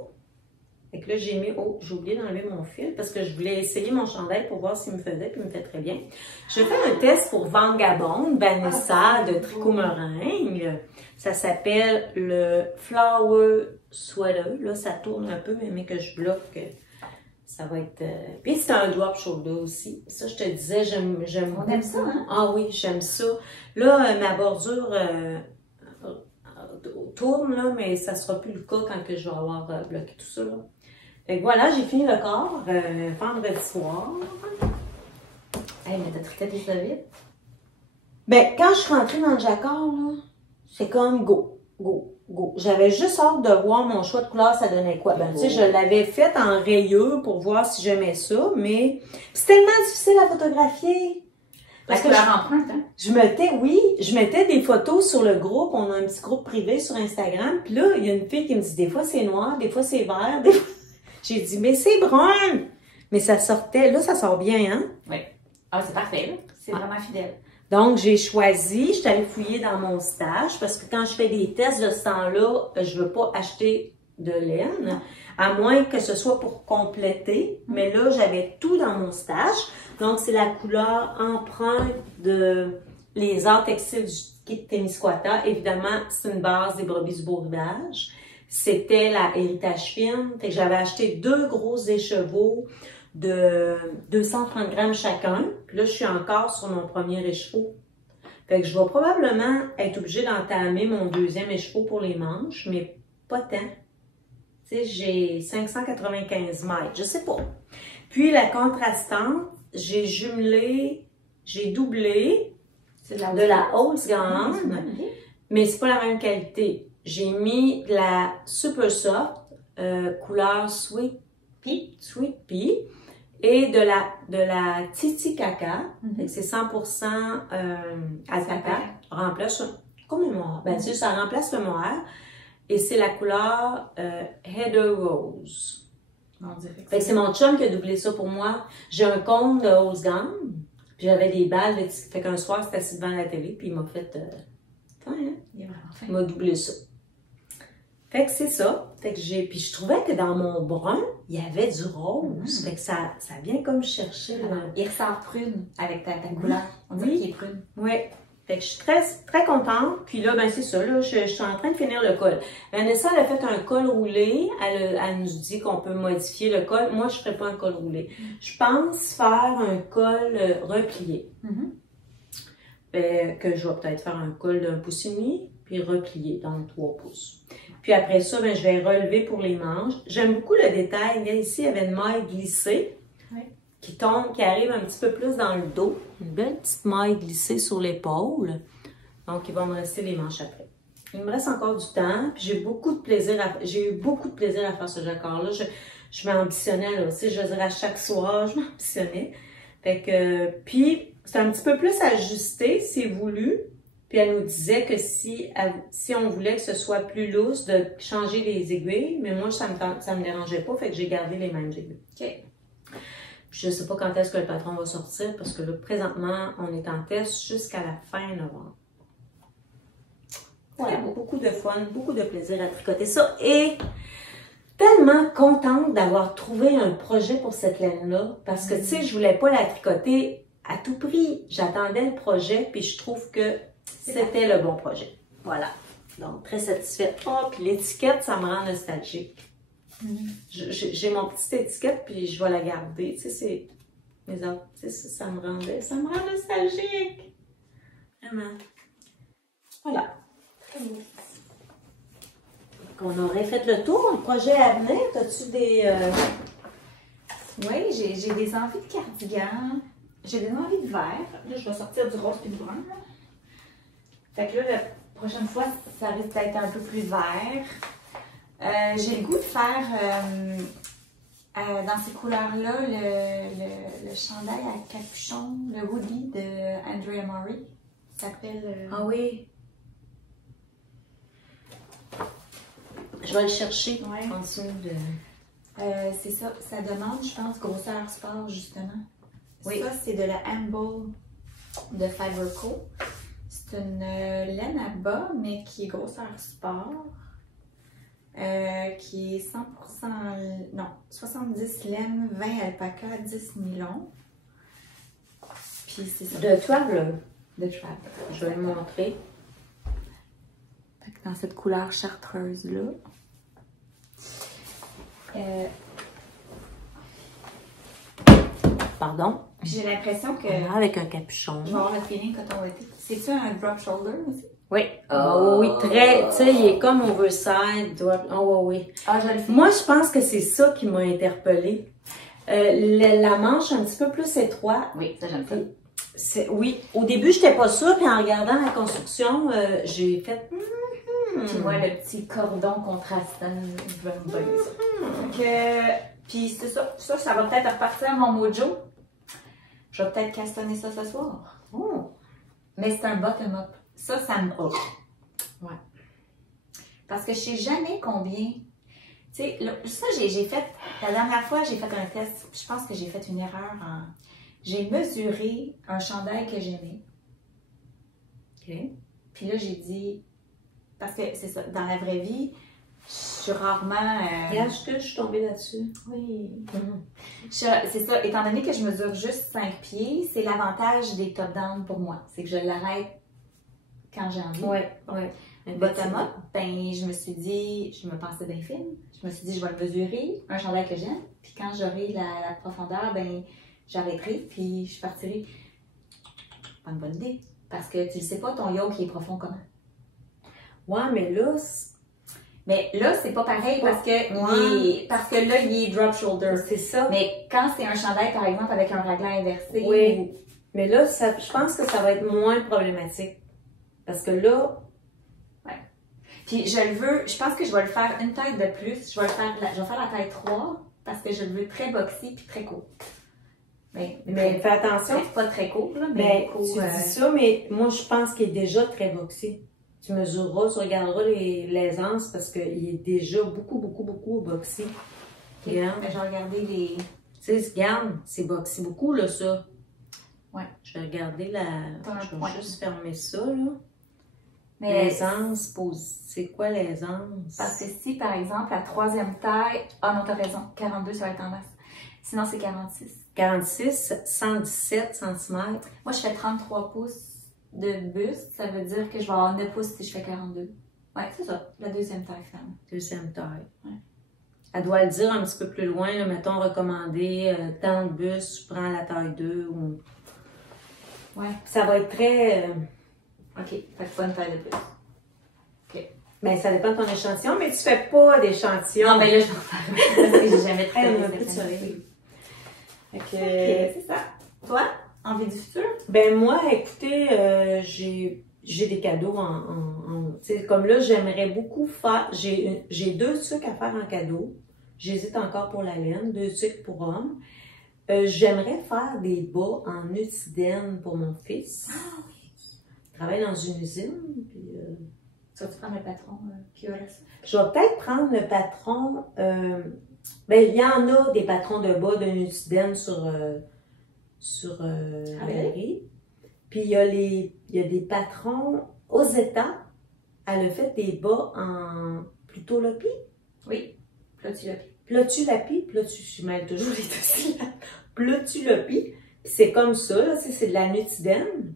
Fait que là, j'ai oublié d'enlever mon fil parce que je voulais essayer mon chandail pour voir s'il me faisait, puis il me fait très bien. Je fais un test pour Vagabond, Vanessa de Tricot Meringue. Ça s'appelle le Flower Sweater. Là, ça tourne un peu, mais que je bloque, ça va être... Puis c'est un drop shoulder aussi. Ça, je te disais, j'aime On aime ça, hein? Ah oui, j'aime ça. Là, ma bordure tourne, là, mais ça sera plus le cas quand que je vais avoir bloqué tout ça, là. Fait que voilà, j'ai fini le corps vendredi soir. Hey, mais t'as tricoté ça vite? Ben, quand je suis rentrée dans le jacquard, là, c'est comme go. J'avais juste hâte de voir mon choix de couleur, ça donnait quoi. Ben, tu sais, je l'avais fait en rayure pour voir si j'aimais ça, mais c'est tellement difficile à photographier. Parce que la empreinte, hein? Je mettais des photos sur le groupe. On a un petit groupe privé sur Instagram. Puis là, il y a une fille qui me dit, des fois c'est noir, des fois c'est vert, des fois... J'ai dit, mais c'est brun! Mais ça sortait, là, ça sort bien, hein? Oui. Ah, c'est parfait, là. C'est vraiment fidèle. Donc, j'ai choisi, je suis allée fouiller dans mon stage, parce que quand je fais des tests de ce temps-là, je veux pas acheter de laine, à moins que ce soit pour compléter. Mais là, j'avais tout dans mon stage. Donc, c'est la couleur empreinte de les arts textiles du kit Témiscouata. Évidemment, c'est une base des brebis du beau rivage. C'était la héritage fine. Fait que j'avais acheté 2 gros écheveaux de 230 grammes chacun. Puis là, je suis encore sur mon premier écheveau. Fait que je vais probablement être obligée d'entamer mon deuxième écheveau pour les manches, mais pas tant. Tu sais, j'ai 595 mètres, je sais pas. Puis la contrastante, j'ai doublé de la Holzgarn, mais c'est pas la même qualité. J'ai mis de la Super Soft, couleur Sweet Pea, et de la Titicaca, c'est 100% alpaca, remplace comme le mohair. Ben, ça remplace le mohair, et c'est la couleur Heather Rose. Fait que c'est mon chum qui a doublé ça pour moi. J'ai un cône de Holzgarn, puis j'avais des balles, fait qu'un soir, c'était assis devant la télé, puis il m'a fait... Il m'a doublé ça. Fait que c'est ça. Fait que puis je trouvais que dans mon brun, il y avait du rose. Fait que ça vient comme chercher. Il ressort prune avec ta couleur. On dirait qu'il est prune. Oui. Fait que je suis très, très contente. Puis là, ben c'est ça. Là, je suis en train de finir le col. Vanessa, elle a fait un col roulé. Elle nous dit qu'on peut modifier le col. Moi, je ne ferai pas un col roulé. Je pense faire un col replié. Que je vais peut-être faire un col d'1,5 pouce, puis replié dans 3 pouces. Puis après ça, ben, je vais relever pour les manches. J'aime beaucoup le détail. Regarde, ici, il y avait une maille glissée qui tombe, qui arrive un petit peu plus dans le dos. Une belle petite maille glissée sur l'épaule. Donc, il va me rester les manches après. Il me reste encore du temps. Puis j'ai eu beaucoup de plaisir à faire ce jacquard-là. Je m'ambitionnais là aussi. Je veux dire, à chaque soir, je m'ambitionnais. Fait que, puis, c'est un petit peu plus ajusté, si voulu. Puis elle nous disait que si on voulait que ce soit plus lousse, de changer les aiguilles, mais moi, ça me dérangeait pas, fait que j'ai gardé les mêmes aiguilles. OK. Puis je sais pas quand est-ce que le patron va sortir, parce que là, présentement, on est en test jusqu'à la fin novembre. Voilà, beaucoup de fun, beaucoup de plaisir à tricoter ça. Et tellement contente d'avoir trouvé un projet pour cette laine-là, parce que, tu sais, je voulais pas la tricoter à tout prix. J'attendais le projet, puis je trouve que c'était le bon projet. Voilà. Donc, très satisfaite. Oh, puis l'étiquette, ça me rend nostalgique. J'ai mon petite étiquette, puis je vais la garder. Tu sais, c'est... mes autres, tu sais, ça me rend nostalgique. Vraiment. Voilà. On aurait fait le tour. Un projet à venir, as-tu des... Oui, j'ai des envies de cardigan. J'ai des envies de vert. Là, je vais sortir du rose et du brun. Là. Fait que là, la prochaine fois, ça risque d'être un peu plus vert. J'ai le goût de faire, dans ces couleurs-là, le chandail à capuchon, le hoodie de Andrea Murray. Ça s'appelle... Ah oui. Je vais le chercher en dessous de... c'est ça. Ça demande, je pense, grosseur sport, justement. Oui. Ça, c'est de la Humble de Fiber Co. C'est une laine à bas, mais qui est grosseur sport. Qui est 100%, non, 70 laine, 20 alpaca, 10 nylon. Puis c'est ça. De toile, de travel. Je vais le montrer. Dans cette couleur chartreuse-là. Pardon? J'ai l'impression que... Avec un capuchon. Je vais avoir le feeling coton été. C'est-tu un drop shoulder aussi? Oui. Oh, oui, très. Tu sais, il est comme overside. Oh, oui. Ah, je le fais. Moi, je pense que c'est ça qui m'a interpellée. La manche un petit peu plus étroite. Oui, ça, j'aime ça. Oui. Au début, je n'étais pas sûre, puis en regardant la construction, j'ai fait. Tu vois le petit cordon contrastant. Je vais me donner ça. Puis c'est ça. Ça va peut-être repartir à mon mojo. Je vais peut-être castonner ça ce soir. Oh. Mais c'est un bottom-up. Ça me va. Ouais. Parce que je sais jamais combien. Tu sais, ça, j'ai fait. La dernière fois, j'ai fait un test. Je pense que j'ai fait une erreur en. J'ai mesuré un chandail que j'aimais. OK. Puis là, j'ai dit. Parce que c'est ça, dans la vraie vie, je suis rarement. Regarde, je suis tombée là-dessus. Oui. C'est ça, étant donné que je mesure juste 5 pieds, c'est l'avantage des top-down pour moi. C'est que je l'arrête quand j'ai envie. Oui. Bottom-up, ben, je me suis dit, je me pensais bien fine. Je me suis dit, je vais le mesurer, un chandail que j'aime. Puis quand j'aurai la profondeur, ben, j'arrêterai, puis je partirai. Pas une bonne idée. Parce que tu ne sais pas ton yoke il est profond comment. Ouais, mais là, Mais là, c'est pas pareil parce que là, il est drop shoulder. c'est ça. Mais quand c'est un chandail, par exemple, avec un raglan inversé. Oui. Mais là, je pense que ça va être moins problématique. Parce que là. Ouais. Puis je pense que je vais le faire une taille de plus. Je vais faire la taille 3 parce que je le veux très boxy puis très court. Mais fais attention. Pas très court, là, mais court. Tu dis ça, mais moi, je pense qu'il est déjà très boxy. Tu mesureras, tu regarderas l'aisance parce qu'il est déjà beaucoup boxy. Regarde. J'ai regardé les. Tu sais, regarde, c'est boxy beaucoup, là, ça. Ouais. Je vais regarder je vais juste fermer ça, là. Mais l'aisance, c'est quoi l'aisance? Parce que si, par exemple, la troisième taille. Ah non, t'as raison. 42, ça va être en masse. Sinon, c'est 46. 46, 117 cm. Moi, je fais 33 pouces de buste. Ça veut dire que je vais avoir 9 pouces si je fais 42. Ouais, c'est ça. La deuxième taille, finalement. Deuxième taille. Ouais. Elle doit le dire un petit peu plus loin, là, mettons recommandé, tant de buste, je prends la taille 2 ou. Ouais. Ça va être très. OK. Fait que pas une taille de plus. OK. Ben, ça dépend de ton échantillon, mais tu fais pas d'échantillon. Non, mais là, je vais en faire. Parce que j'ai jamais travaillé. OK, c'est ça. Toi, envie du futur? Ben, moi, écoutez, j'ai des cadeaux tu sais, comme là, j'aimerais beaucoup faire. J'ai 2 trucs à faire en cadeau. J'hésite encore pour la laine, 2 trucs pour hommes. J'aimerais faire des bas en utidène pour mon fils. Ah oui. Il travaille dans une usine. Puis, tu vas prendre le patron qui a ça? Je vais peut-être prendre le patron. Ben, il y en a des patrons de bas d'un utidène sur Valérie. Puis il y a des patrons aux États. Elle a fait des bas en Plutolopi. Oui, Plutolopi. Plutolopi, je mêle toujours les deux syllabes. Plutolopi. C'est comme ça, là, c'est de la nutidène.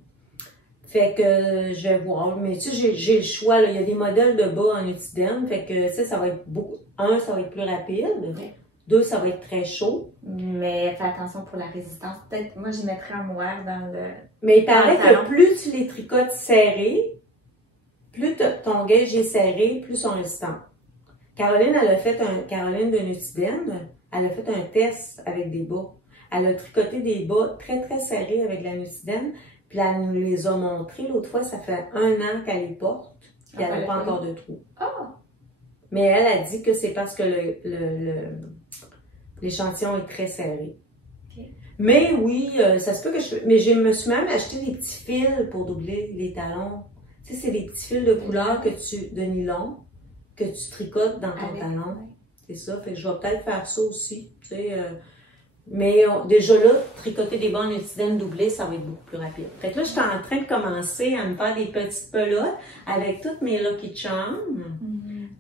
Fait que je vais voir. Mais tu sais, j'ai le choix, là. Il y a des modèles de bas en nutidène. Fait que, tu sais, ça va être beaucoup. 1, ça va être plus rapide. Oui. 2, ça va être très chaud. Mais fais attention pour la résistance. Peut-être, moi, j'y mettrais un mohair dans le. Mais il paraît que plus tu les tricotes serrés, plus ton gauge est serré, plus ils sont résistants. Caroline de Nutidène, elle a fait un test avec des bas. Elle a tricoté des bas très serrés avec la Nutidène, puis elle nous les a montrés l'autre fois, ça fait 1 an qu'elle les porte, puis elle n'a pas encore de trous. Ah! Mais elle a dit que c'est parce que l'échantillon est très serré. Okay. Mais oui, ça se peut que mais je me suis même acheté des petits fils pour doubler les talons. Tu sais, c'est des petits fils de couleur de nylon que tu tricotes dans ton talon. Ouais. C'est ça, fait que je vais peut-être faire ça aussi. Tu sais, mais déjà là, tricoter des bas en utidène doublés, ça va être beaucoup plus rapide. Fait que là, je suis en train de commencer à me faire des petites pelotes avec toutes mes Lucky Charms.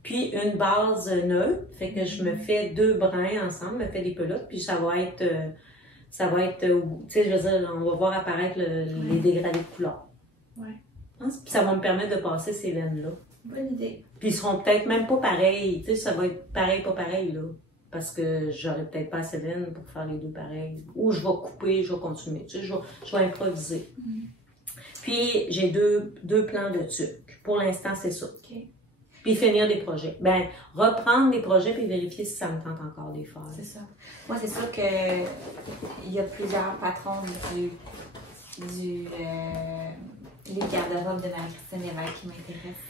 Puis une base neutre, fait que je me fais 2 brins ensemble, me fais des pelotes, puis ça va être, tu sais, je veux dire, on va voir apparaître les dégradés de couleur. Ouais. Puis ça va me permettre de passer ces laines-là. Bonne idée. Puis ils seront peut-être même pas pareils, tu sais, ça va être pareil, pas pareil, là. Parce que j'aurais peut-être pas assez de laine pour faire les 2 pareils. Ou je vais couper, je vais continuer, tu sais, je vais improviser. Puis j'ai 2 plans de tuque. Pour l'instant, c'est ça. Okay. Puis finir des projets. Ben, reprendre des projets puis vérifier si ça me tente encore de les faire. C'est ça. Moi, c'est sûr que il y a plusieurs patrons les garde-robes de Marie-Christine Lévesque qui m'intéressent.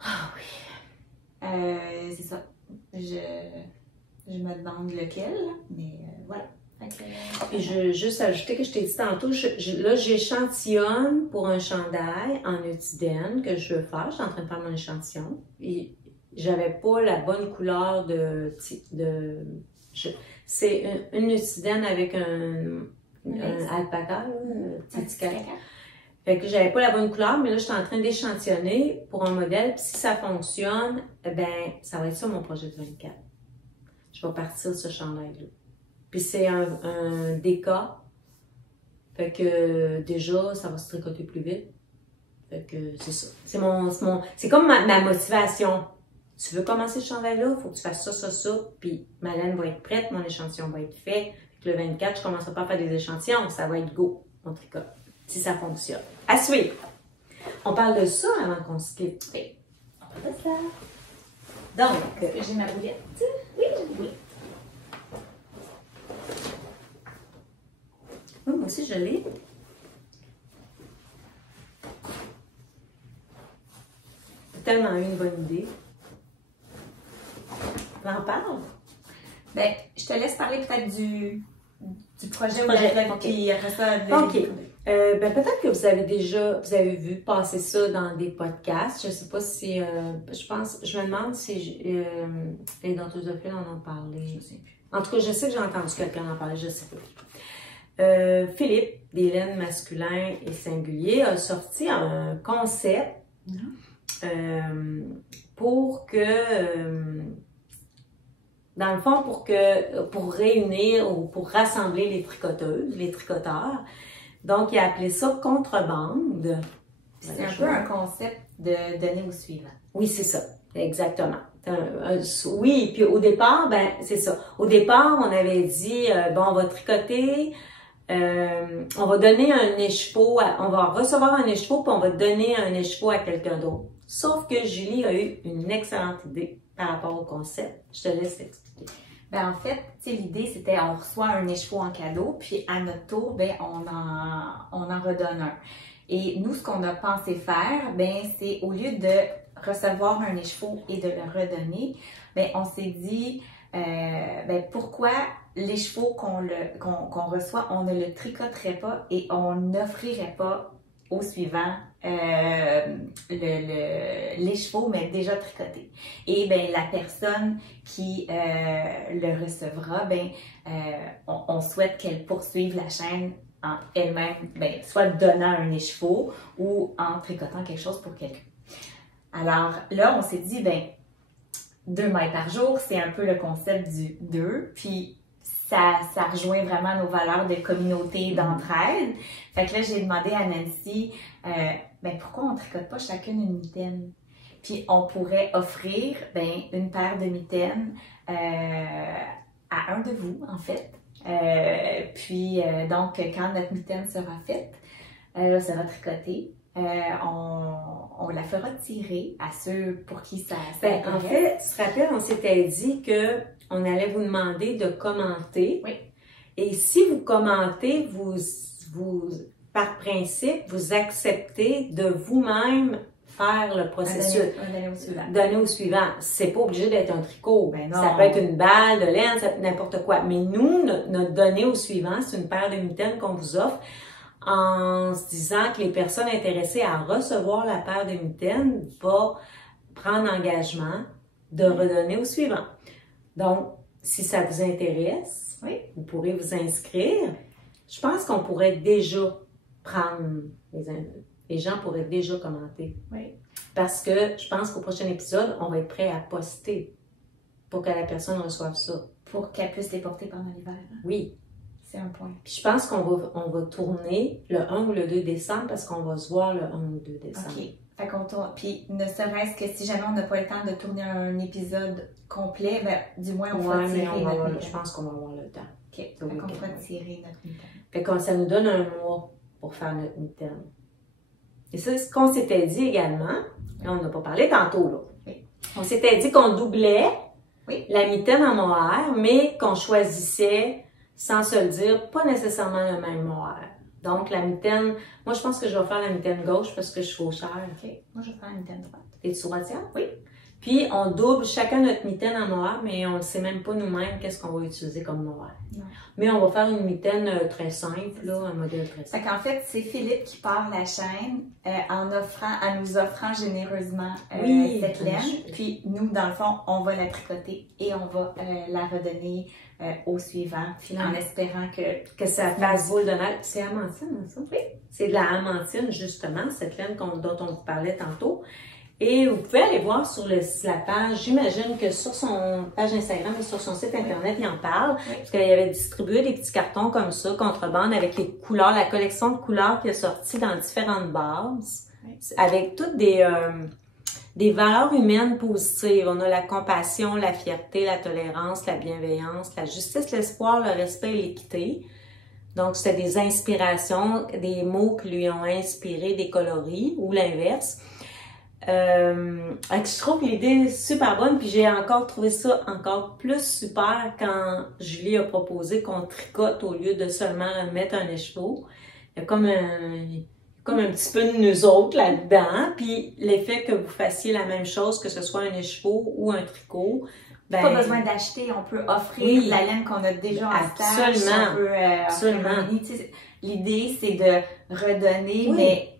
Ah oui. C'est ça. Je me demande lequel, mais voilà. Puis je veux juste ajouter que je t'ai dit tantôt, là j'échantillonne pour un chandail en utidène que je veux faire. Je suis en train de faire mon échantillon. Et j'avais pas la bonne couleur c'est une utidène avec un alpaca, Fait que j'avais pas la bonne couleur, mais là je suis en train d'échantillonner pour un modèle. Puis si ça fonctionne, ben ça va être ça mon projet de 24. Je vais partir de ce chandail-là. Puis c'est un déca. Fait que déjà, ça va se tricoter plus vite. Fait que c'est ça. C'est comme ma motivation. Tu veux commencer ce chandail-là, il faut que tu fasses ça. Puis ma laine va être prête, mon échantillon va être fait. Fait que le 24, je commencerai pas à faire des échantillons. Ça va être go, mon tricote. si ça fonctionne. À suivre. On parle de ça avant qu'on se quitte. Oui. On parle de ça. Donc, Est-ce que j'ai ma boulette? Oui, j'ai une boulette. oui, moi aussi je l'ai. J'ai tellement eu une bonne idée. On en parle? Ben, je te laisse parler peut-être du projet ou de projet, la ok. puis après ça, OK. Ben, peut-être que vous avez vu passer ça dans des podcasts. Je sais pas si, je me demande si les dontosophiles en ont parlé. Je sais plus. En tout cas, je sais que j'ai entendu quelqu'un en parler, je sais pas. Philippe, d'Hélène masculin et singulier, a sorti un concept pour que, dans le fond, pour réunir ou pour rassembler les tricoteuses, les tricoteurs. Donc, il a appelé ça contrebande. C'est un peu un concept de donner au suivant. Oui, c'est ça. Exactement. Oui, puis au départ, ben, c'est ça. Au départ, on avait dit, bon, on va tricoter, on va donner un écheveau, on va recevoir un écheveau, puis on va donner un écheveau à quelqu'un d'autre. Sauf que Julie a eu une excellente idée par rapport au concept. Je te laisse expliquer. Ben, en fait, tu sais, l'idée, c'était on reçoit un écheveau en cadeau, puis à notre tour, ben, on en redonne un. Et nous, ce qu'on a pensé faire, ben, c'est au lieu de recevoir un écheveau et de le redonner, ben, on s'est dit, ben, pourquoi l'écheveau qu'on reçoit, on ne le tricoterait pas et on n'offrirait pas au suivant l'écheveau, mais déjà tricoté. Et ben la personne qui le recevra, ben on souhaite qu'elle poursuive la chaîne en elle-même, ben, soit donnant un écheveau ou en tricotant quelque chose pour quelqu'un. Alors là, on s'est dit, ben 2 mailles par jour, c'est un peu le concept du 2, puis ça rejoint vraiment nos valeurs de communauté, d'entraide. Fait que là, j'ai demandé à Nancy, ben pourquoi on tricote pas chacune une mitaine? Puis on pourrait offrir ben une paire de mitaines à un de vous, en fait. Puis donc, quand notre mitaine sera faite, sera tricotée, on la fera tirer à ceux pour qui ça En fait, tu te rappelles, on s'était dit que on allait vous demander de commenter. Oui. Et si vous commentez, vous par principe, vous acceptez de vous-même faire le processus. Donner au suivant. Donner au suivant. C'est pas obligé d'être un tricot. Ben non. Ça peut être une balle de laine, n'importe quoi. Mais nous, notre donner au suivant, c'est une paire de mitaines qu'on vous offre en se disant que les personnes intéressées à recevoir la paire de mitaines vont prendre l'engagement de redonner au suivant. Donc, si ça vous intéresse, oui, vous pourrez vous inscrire. Je pense qu'on pourrait déjà prendre, les gens pourraient déjà commenter. Oui. Parce que je pense qu'au prochain épisode, on va être prêt à poster pour que la personne reçoive ça. Pour qu'elle puisse les porter pendant l'hiver. Hein? Oui. C'est un point. Puis je pense qu'on va tourner le 1 ou le 2 décembre parce qu'on va se voir le 1 ou 2 décembre. OK. Fait qu'on tourne. Puis ne serait-ce que si jamais on n'a pas le temps de tourner un épisode complet, ben, du moins on fera tirer notre mitaine. Je pense qu'on va avoir le temps. OK. Fait qu'on fera tirer notre mitaine. Fait que ça nous donne un mois pour faire notre mitaine. Et ça, ce qu'on s'était dit également, là, on n'a pas parlé tantôt, là. Oui. On s'était dit qu'on doublait oui, la mitaine en mohair, mais qu'on choisissait, sans se le dire, pas nécessairement le même mohair. Donc, la mitaine, moi, je pense que je vais faire la mitaine gauche parce que je suis fauchère. OK. Moi, je vais faire la mitaine droite. Es-tu droitière? Oui. Puis, on double chacun notre mitaine en mohair, mais on ne sait même pas nous-mêmes qu'est-ce qu'on va utiliser comme mohair. Non. Mais on va faire une mitaine très simple, là, un modèle très simple. Fait qu'en fait, c'est Philippe qui part la chaîne en nous offrant généreusement cette laine. Puis nous, dans le fond, on va la tricoter et on va la redonner au suivant, en espérant que ça fasse boule de neige. C'est amantine, ça? Oui. C'est de la amantine, justement, cette laine dont on vous parlait tantôt. Et vous pouvez aller voir sur la page, j'imagine que sur son page Instagram et sur son site internet, il en parle, parce qu'il avait distribué des petits cartons comme ça, contrebande, avec les couleurs, la collection de couleurs qui est sortie dans différentes bases, avec toutes des valeurs humaines positives. On a la compassion, la fierté, la tolérance, la bienveillance, la justice, l'espoir, le respect et l'équité. Donc, c'était des inspirations, des mots qui lui ont inspiré des coloris ou l'inverse. Je trouve l'idée super bonne, puis j'ai encore trouvé ça encore plus super quand Julie a proposé qu'on tricote au lieu de seulement mettre un écheveau. Il y a comme un petit peu de nous autres là-dedans, puis l'effet que vous fassiez la même chose, que ce soit un écheveau ou un tricot. Ben, pas besoin d'acheter, on peut offrir oui, la laine qu'on a déjà en stage. Absolument. On peut, Absolument. L'idée, c'est de redonner, oui. Mais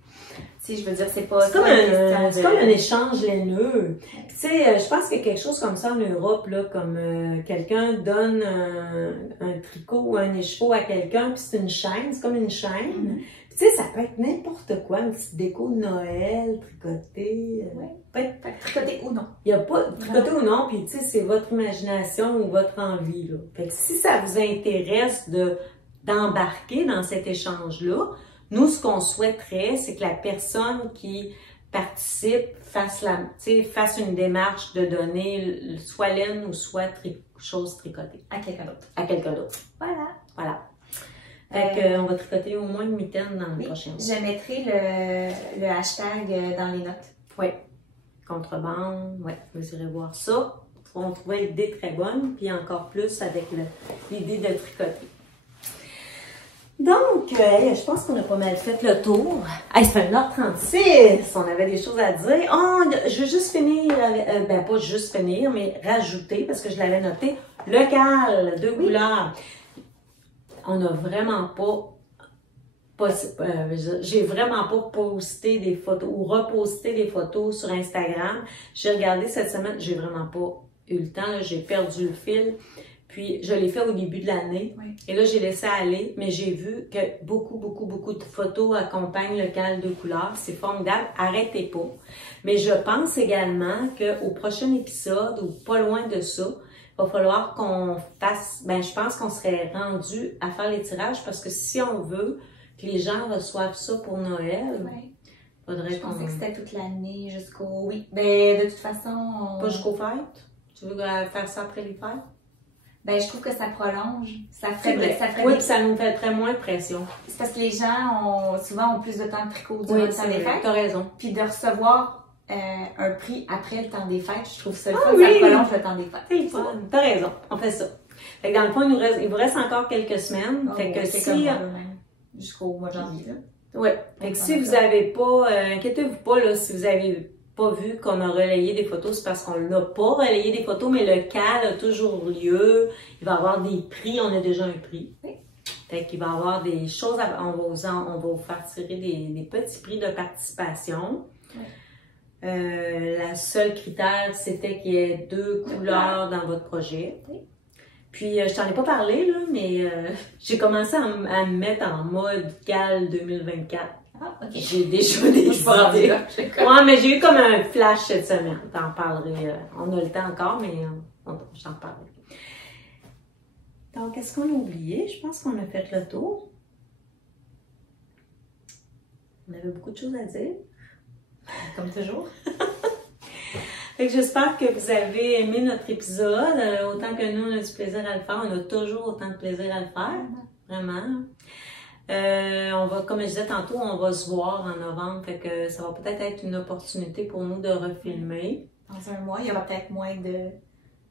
tu sais, je veux dire, c'est pas c'est comme un échange laineux. Tu sais, je pense qu'il y a quelque chose comme ça en Europe, là, comme quelqu'un donne un tricot ou un écheveau à quelqu'un, puis c'est une chaîne, c'est comme une chaîne. Tu sais, ça peut être n'importe quoi, une petite déco de Noël, tricotée. Peut être tricoté ou non. Il n'y a pas tricoté ou non, puis tu sais, c'est votre imagination ou votre envie, là. Fait que si ça vous intéresse d'embarquer dans cet échange-là, nous, ce qu'on souhaiterait, c'est que la personne qui participe fasse une démarche de donner soit laine ou soit chose tricotée. À quelqu'un d'autre. À quelqu'un d'autre. Voilà. Fait qu'on va tricoter au moins une mitaine dans le prochain mois. Je mettrai le hashtag dans les notes. Oui. Contrebande, oui. Vous irez voir ça. On trouvait l'idée très bonne, puis encore plus avec l'idée de tricoter. Donc, je pense qu'on a pas mal fait le tour. Hey, ça fait 1h36! On avait des choses à dire. Oh, je veux juste finir, pas juste finir, mais rajouter, parce que je l'avais noté, le cal, 2 couleurs. On n'a vraiment j'ai vraiment pas posté des photos ou reposté des photos sur Instagram. J'ai regardé cette semaine, j'ai vraiment pas eu le temps, j'ai perdu le fil. Puis, je l'ai fait au début de l'année. Oui. Et là, j'ai laissé aller, mais j'ai vu que beaucoup de photos accompagnent le cal 2 couleurs. C'est formidable. Arrêtez pas. Mais je pense également qu'au prochain épisode, ou pas loin de ça, il va falloir qu'on fasse, je pense qu'on serait rendu à faire les tirages parce que si on veut que les gens reçoivent ça pour Noël, faudrait qu'on... Je pensais que c'était toute l'année jusqu'au... Oui, de toute façon... Pas jusqu'aux fêtes? Tu veux faire ça après les fêtes? Je trouve que ça prolonge. Ça ça nous mettrait moins de pression. C'est parce que les gens souvent ont plus de temps de tricot durant le temps des fêtes. T'as raison. Puis de recevoir un prix après le temps des fêtes, je trouve ça le fun, ça prolonge le temps des fêtes. C'est le fun. T'as raison. On fait ça. Fait que dans le fond, il vous reste encore quelques semaines. Fait que si... jusqu'au mois de janvier, là. Ouais. Fait que si vous avez pas... inquiétez-vous pas, là, si vous avez pas vu qu'on a relayé des photos, c'est parce qu'on n'a pas relayé des photos, mais le cal a toujours lieu. Il va y avoir des prix, on a déjà un prix. Oui. Fait qu'il va y avoir des choses, on va vous faire tirer des petits prix de participation. Oui. La seule critère, c'était qu'il y ait 2 couleurs dans votre projet. Oui. Puis, je t'en ai pas parlé, là, mais j'ai commencé à me mettre en mode cal 2024. Ah, ok. J'ai déjà des idées. Ouais, mais j'ai eu comme un flash cette semaine. T'en parlerai. On a le temps encore, mais j'en parlerai. Donc, est-ce qu'on a oublié? Je pense qu'on a fait le tour. On avait beaucoup de choses à dire. Comme toujours. Fait que j'espère que vous avez aimé notre épisode. Autant que nous, on a du plaisir à le faire. On a toujours autant de plaisir à le faire. Vraiment. On va, comme je disais tantôt, on va se voir en novembre. Fait que ça va peut-être être une opportunité pour nous de refilmer. Dans un mois, il y aura peut-être moins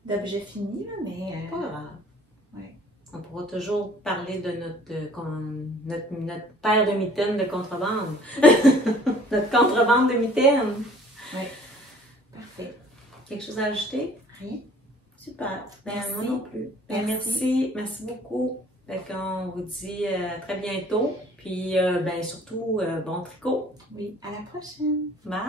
d'objets finis, là, mais... Pas grave. Ouais. On pourra toujours parler de notre paire de mitaines de contrebande. Notre contrebande de mitaines. Oui. Parfait. Quelque chose à ajouter? Rien. Super. Merci. Moi non plus. Merci beaucoup. Fait qu'on vous dit à très bientôt. Puis surtout, bon tricot. Oui. À la prochaine. Bye!